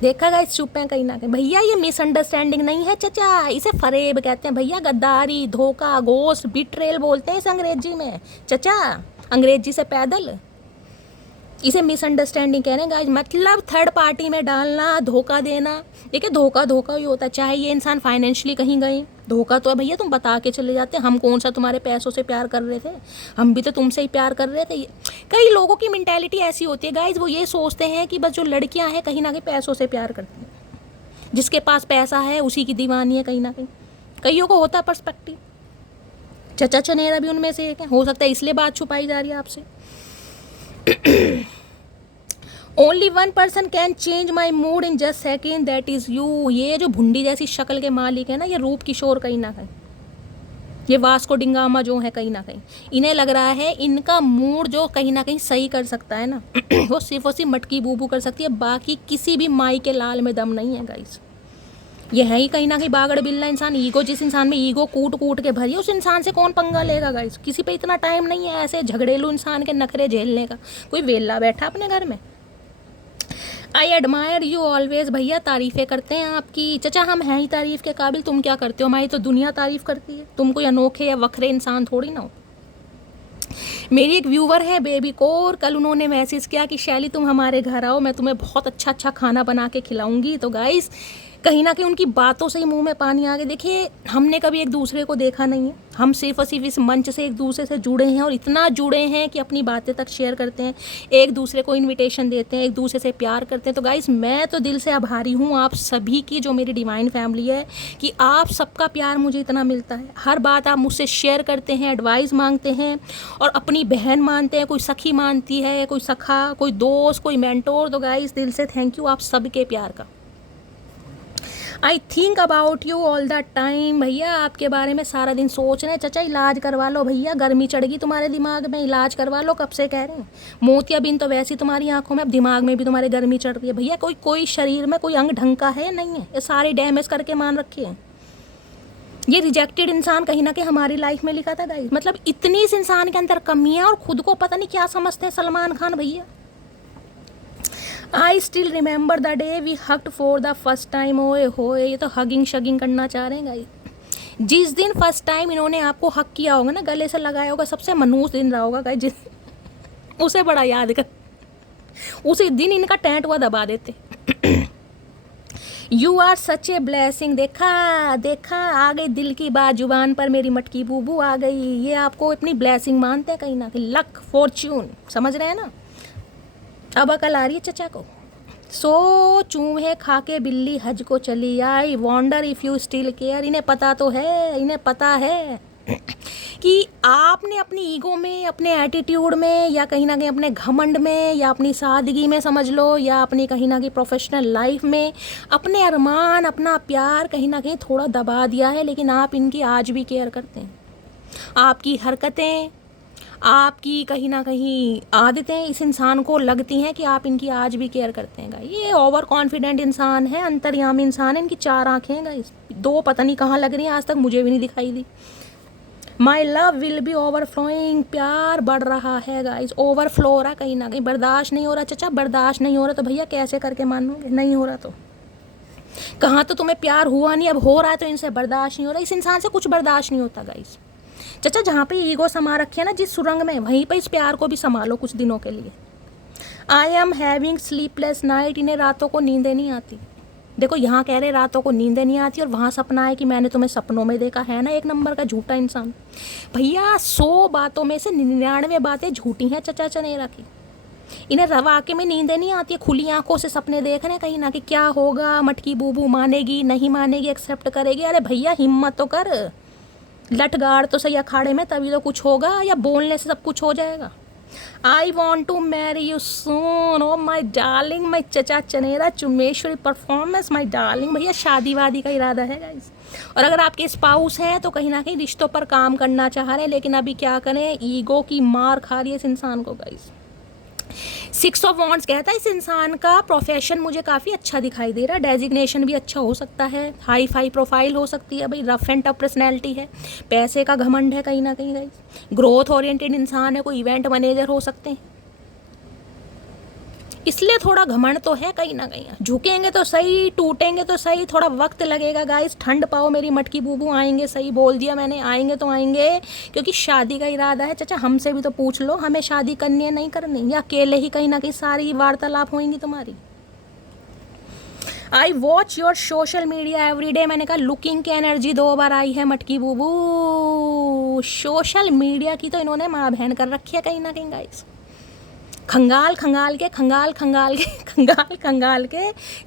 देखा गाइस चुप हैं कहीं ना कहीं। भैया ये मिसअंडरस्टैंडिंग नहीं है चचा, इसे फरेब कहते हैं भैया, गद्दारी, धोखा, घोस्ट, बिट्रेल बोलते हैं इसे अंग्रेजी में चचा, अंग्रेजी से पैदल। इसे मिसअंडरस्टैंडिंग कह रहे हैं गाइस, मतलब थर्ड पार्टी में डालना, धोखा देना। देखिए धोखा धोखा ही होता है, चाहे ये इंसान फाइनेंशियली कहीं गए, धोखा तो है भैया, तुम बता के चले जाते, हम कौन सा तुम्हारे पैसों से प्यार कर रहे थे, हम भी तो तुमसे ही प्यार कर रहे थे। कई लोगों की मेंटालिटी ऐसी होती है गाइस, वो ये सोचते हैं कि बस जो लड़कियां हैं कहीं ना कहीं पैसों से प्यार करती हैं, जिसके पास पैसा है उसी की दीवानी है कहीं ना कहीं। कईयों को होता है पर्सपेक्टिव, चचा चनेरा भी उनमें से एक है। हो सकता है इसलिए बात छुपाई जा रही है आपसे। Only one person can change my mood in just second, that is you. ये जो भुंडी जैसी शक्ल के मालिक है ना, ये रूप किशोर कहीं ना कहीं, ये वास्को डिंगामा जो है कहीं ना कहीं, इन्हें लग रहा है इनका मूड जो कहीं ना कहीं सही कर सकता है ना वो सिर्फ और सिर्फ मटकी बूबू कर सकती है, बाकी किसी भी माई के लाल में दम नहीं है गाइस। ये है ही कहीं ना कहीं बागड़ बिल्ला इंसान। ईगो, जिस इंसान में ईगो कूट कूट के भरी है, उस इंसान से कौन पंगा लेगा गाइस। किसी पे इतना टाइम नहीं है ऐसे झगड़ेलू इंसान के नखरे झेलने का। कोई वेला बैठा अपने घर में। I admire you always. भैया तारीफ़ें करते हैं आपकी। चचा हम हैं ही तारीफ़ के काबिल, तुम क्या करते हो, हमारी तो दुनिया तारीफ़ करती है। तुम कोई अनोखे या वखरे इंसान थोड़ी ना हो। मेरी एक व्यूवर है बेबी कोर, कल उन्होंने मैसेज किया कि शैली तुम हमारे घर आओ, मैं तुम्हें बहुत अच्छा अच्छा खाना बना के खिलाऊंगी। तो गाइस कहीं ना कहीं उनकी बातों से ही मुंह में पानी आ गया। देखिए हमने कभी एक दूसरे को देखा नहीं है, हम सिर्फ और सिर्फ इस मंच से एक दूसरे से जुड़े हैं, और इतना जुड़े हैं कि अपनी बातें तक शेयर करते हैं, एक दूसरे को इनविटेशन देते हैं, एक दूसरे से प्यार करते हैं। तो गाइस मैं तो दिल से आभारी हूँ आप सभी की, जो मेरी डिवाइन फैमिली है, कि आप सबका प्यार मुझे इतना मिलता है। हर बात आप मुझसे शेयर करते हैं, एडवाइस मांगते हैं, और अपनी बहन मानते हैं, कोई सखी मानती है, कोई सखा, कोई दोस्त, कोई मेंटोर। तो गाइस दिल से थैंक यू आप सबके प्यार का। I think about you all the time. भैया आपके बारे में सारा दिन सोच रहे हैं। चचा इलाज करवा लो भैया, गर्मी चढ़ गई तुम्हारे दिमाग में, इलाज करवा लो, कब से कह रहे हैं। मोतियाबिंद तो वैसी तुम्हारी आंखों में, अब दिमाग में भी तुम्हारे गर्मी चढ़ रही है। भैया कोई शरीर में कोई अंग ढंग का है नहीं है, ये सारे डैमेज करके मान रखे हैं। ये रिजेक्टेड इंसान कहीं ना कहीं हमारी लाइफ में लिखा था गाइस। मतलब इतनी इस इंसान के अंदर कमियां, और खुद को पता नहीं क्या समझते हैं सलमान खान भैया। I still remember the day we hugged for the first time. ओए होए, ये तो हगिंग शगिंग करना चाह रहे हैं गाइस। जिस दिन फर्स्ट टाइम इन्होंने आपको हक किया होगा ना, गले से लगाया होगा, सबसे मनहूस दिन रहा होगा गाइस, उसे बड़ा याद कर, उसी दिन इनका टेंट हुआ दबा देते। You are such a blessing. देखा देखा, आ गई दिल की बात जुबान पर, मेरी मटकी बूबू आ गई। ये आपको अपनी ब्लेसिंग मानते हैं कहीं ना कहीं, लक, फॉर्च्यून, समझ रहे हैं ना। अब अकल आ रही है चचा को। सो चूहे खा के बिल्ली हज को चली आई, wonder if you still care. इन्हें पता तो है, इन्हें पता है कि आपने अपनी ईगो में, अपने एटीट्यूड में, या कहीं ना कहीं अपने घमंड में, या अपनी सादगी में समझ लो, या अपनी कहीं ना कहीं प्रोफेशनल लाइफ में अपने अरमान, अपना प्यार कहीं ना कहीं थोड़ा दबा दिया है। लेकिन आप इनकी आज भी केयर करते हैं। आपकी हरकतें, आपकी कहीं ना कहीं आदतें इस इंसान को लगती हैं कि आप इनकी आज भी केयर करते हैं। ये ओवर कॉन्फिडेंट इंसान है, अंतर्यामी इंसान है। इनकी 4 आँखें हैं गाइस, 2 पता नहीं कहाँ लग रही हैं, आज तक मुझे भी नहीं दिखाई दी। My love will be overflowing. प्यार बढ़ रहा है गाइस, ओवरफ्लो हो रहा है कहीं ना कहीं। बर्दाश्त नहीं हो रहा चचा, बर्दाश्त नहीं हो रहा तो भैया कैसे करके मानोगे, नहीं हो रहा तो कहाँ तो तुम्हें प्यार हुआ नहीं, अब हो रहा है तो इनसे बर्दाश्त नहीं हो रहा। इस इंसान से कुछ बर्दाश्त नहीं होता गाइस। चाचा जहाँ पे ईगो समा रखे है ना जिस सुरंग में, वहीं पे इस प्यार को भी संभालो कुछ दिनों के लिए। I am having sleepless night, इन्हें रातों को नींदें नहीं आती। देखो यहाँ कह रहे रातों को नींदें नहीं आती और वहाँ सपना है कि मैंने तुम्हें सपनों में देखा, है ना एक नंबर का झूठा इंसान। भैया 100 बातों में से 99 बातें झूठी हैं चचा चनेरा की। इन्हें वाकई में नींदें नहीं आती है, खुली आंखों से सपने देख रहे हैं कहीं ना कि क्या होगा, मटकी बूबू मानेगी नहीं मानेगी, एक्सेप्ट करेगी। अरे भैया हिम्मत तो कर, लट गाड़ तो सही अखाड़े में, तभी तो कुछ होगा, या बोलने से सब कुछ हो जाएगा। I want to marry you soon, oh my darling, my चचा चनेरा चुमेश्वरी परफॉर्मेंस, माई डार्लिंग। भैया शादी वादी का इरादा है गाइस। और अगर आपके स्पाउस हैं तो कहीं ना कहीं रिश्तों पर काम करना चाह रहे हैं, लेकिन अभी क्या करें, ईगो की मार खा रही है इस इंसान को गाइस। 6 ऑफ वॉन्ड्स कहता है इस इंसान का प्रोफेशन मुझे काफ़ी अच्छा दिखाई दे रहा है, डेजिग्नेशन भी अच्छा हो सकता है, हाई फाई प्रोफाइल हो सकती है, भाई रफ एंड टफ पर्सनैलिटी है, पैसे का घमंड है कहीं ना कहीं गाइस, ग्रोथ ओरिएंटेड इंसान है, कोई इवेंट मैनेजर हो सकते हैं, इसलिए थोड़ा घमंड तो है कहीं ना कहीं। झुकेंगे तो सही, टूटेंगे तो सही, थोड़ा वक्त लगेगा गाइस, ठंड पाओ मेरी मटकी बूबू, आएंगे, सही बोल दिया मैंने, आएंगे तो आएंगे, क्योंकि शादी का इरादा है। चाचा हमसे भी तो पूछ लो, हमें शादी करनी है नहीं करनी, या अकेले ही कहीं ना कहीं सारी वार्तालाप होंगी तुम्हारी। I watch your social media every day, मैंने कहा लुकिंग की एनर्जी 2 बार आई है मटकी बूबू। सोशल मीडिया की तो इन्होंने माँ बहन कर रखी है कहीं ना कहीं गाइस। खंगाल खंगाल के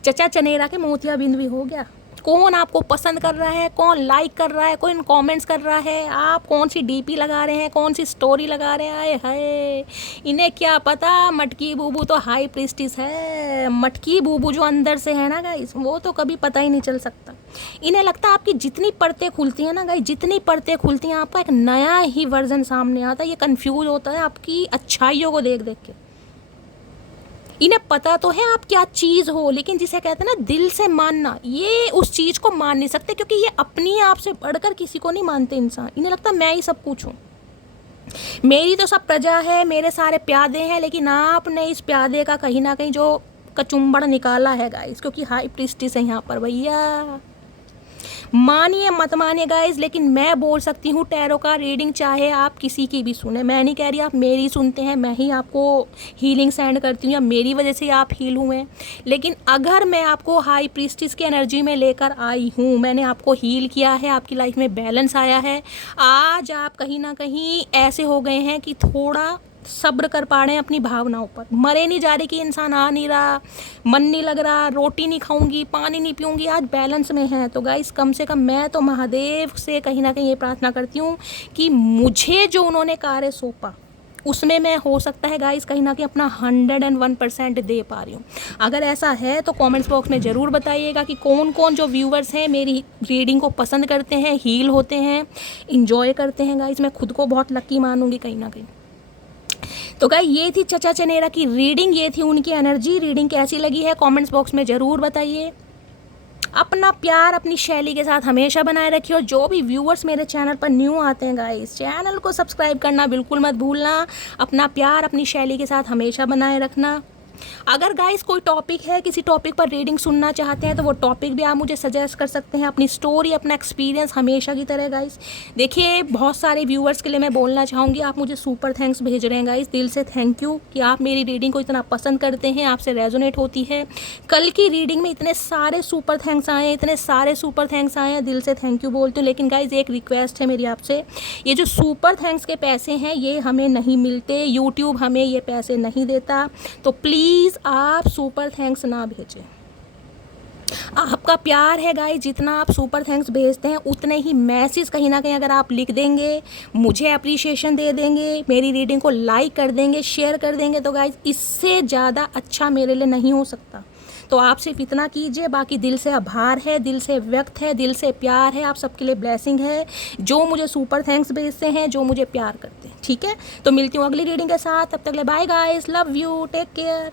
चचा चनेरा के मोतियाबिंद भी हो गया। कौन आपको पसंद कर रहा है, कौन लाइक कर रहा है, कौन कमेंट्स कर रहा है, आप कौन सी डीपी लगा रहे हैं, कौन सी स्टोरी लगा रहे हैं, आए हाय इन्हें क्या पता, मटकी बूबू तो हाई प्रीस्टिस है। मटकी बूबू जो अंदर से है ना गाइस, वो तो कभी पता ही नहीं चल सकता। इन्हें लगता है आपकी जितनी परतें खुलती हैं ना गाइस, जितनी परतें खुलती हैं आपका एक नया ही वर्जन सामने आता है। ये कन्फ्यूज होता है आपकी अच्छाइयों को देख देख के। इन्हें पता तो है आप क्या चीज़ हो, लेकिन जिसे कहते हैं ना दिल से मानना, ये उस चीज़ को मान नहीं सकते, क्योंकि ये अपनी आप से बढ़कर किसी को नहीं मानते इंसान। इन्हें लगता मैं ही सब कुछ हूँ, मेरी तो सब प्रजा है, मेरे सारे प्यादे हैं, लेकिन आपने इस प्यादे का कहीं ना कहीं जो कचुम्बड़ निकाला है गाइस, क्योंकि हाई प्रीस्टिस है यहाँ पर भैया। मानिए मत मानिए गाइस, लेकिन मैं बोल सकती हूँ टैरो का रीडिंग चाहे आप किसी की भी सुने, मैं नहीं कह रही आप मेरी सुनते हैं, मैं ही आपको हीलिंग सेंड करती हूँ या मेरी वजह से आप हील हुए, लेकिन अगर मैं आपको हाई प्रीस्टिस की एनर्जी में लेकर आई हूँ, मैंने आपको हील किया है, आपकी लाइफ में बैलेंस आया है, आज आप कहीं ना कहीं ऐसे हो गए हैं कि थोड़ा सब्र कर पा रहे हैं अपनी भावनाओं पर, मरे नहीं जा रहे कि इंसान आ नहीं रहा, मन नहीं लग रहा, रोटी नहीं खाऊंगी, पानी नहीं पीऊंगी, आज बैलेंस में है। तो गाइस कम से कम मैं तो महादेव से कहीं ना कहीं ये प्रार्थना करती हूँ कि मुझे जो उन्होंने कार्य सौंपा उसमें मैं हो सकता है गाइस कहीं ना कहीं अपना 101% दे पा रही हूँ। अगर ऐसा है तो कमेंट्स बॉक्स में ज़रूर बताइएगा कि कौन कौन जो व्यूवर्स हैं मेरी रीडिंग को पसंद करते हैं, हील होते हैं, इंजॉय करते हैं गाइस। मैं खुद को बहुत लकी मानूंगी कहीं ना कहीं। तो गाइस ये थी चचा चनेरा की रीडिंग, ये थी उनकी एनर्जी। रीडिंग कैसी लगी है कमेंट्स बॉक्स में ज़रूर बताइए। अपना प्यार अपनी शैली के साथ हमेशा बनाए रखिए, और जो भी व्यूअर्स मेरे चैनल पर न्यू आते हैं गाइस, चैनल को सब्सक्राइब करना बिल्कुल मत भूलना। अपना प्यार अपनी शैली के साथ हमेशा बनाए रखना। अगर गाइस कोई टॉपिक है, किसी टॉपिक पर रीडिंग सुनना चाहते हैं तो वो टॉपिक भी आप मुझे सजेस्ट कर सकते हैं, अपनी स्टोरी, अपना एक्सपीरियंस हमेशा की तरह गाइस। देखिए बहुत सारे व्यूअर्स के लिए मैं बोलना चाहूँगी, आप मुझे सुपर थैंक्स भेज रहे हैं गाइस, दिल से थैंक यू कि आप मेरी रीडिंग को इतना पसंद करते हैं, आपसे रेजोनेट होती है। कल की रीडिंग में इतने सारे सुपर थैंक्स आए हैं, इतने सारे सुपर थैंक्स आए हैं, दिल से थैंक यू बोलती हूँ। लेकिन गाइस एक रिक्वेस्ट है मेरी आपसे, ये जो सुपर थैंक्स के पैसे हैं ये हमें नहीं मिलते, यूट्यूब हमें ये पैसे नहीं देता, तो प्लीज़ आप सुपर थैंक्स ना भेजें। आपका प्यार है गाइस, जितना आप सुपर थैंक्स भेजते हैं उतने ही मैसेज कहीं ना कहीं अगर आप लिख देंगे, मुझे अप्रिशिएशन दे देंगे, मेरी रीडिंग को लाइक कर देंगे, शेयर कर देंगे, तो गाइस इससे ज़्यादा अच्छा मेरे लिए नहीं हो सकता। तो आप सिर्फ इतना कीजिए, बाकी दिल से आभार है, दिल से व्यक्त है, दिल से प्यार है, आप सबके लिए ब्लेसिंग है जो मुझे सुपर थैंक्स भेजते हैं, जो मुझे प्यार करते हैं। ठीक है, तो मिलती हूँ अगली रीडिंग के साथ, तब तक ले bye guys, love you, take care.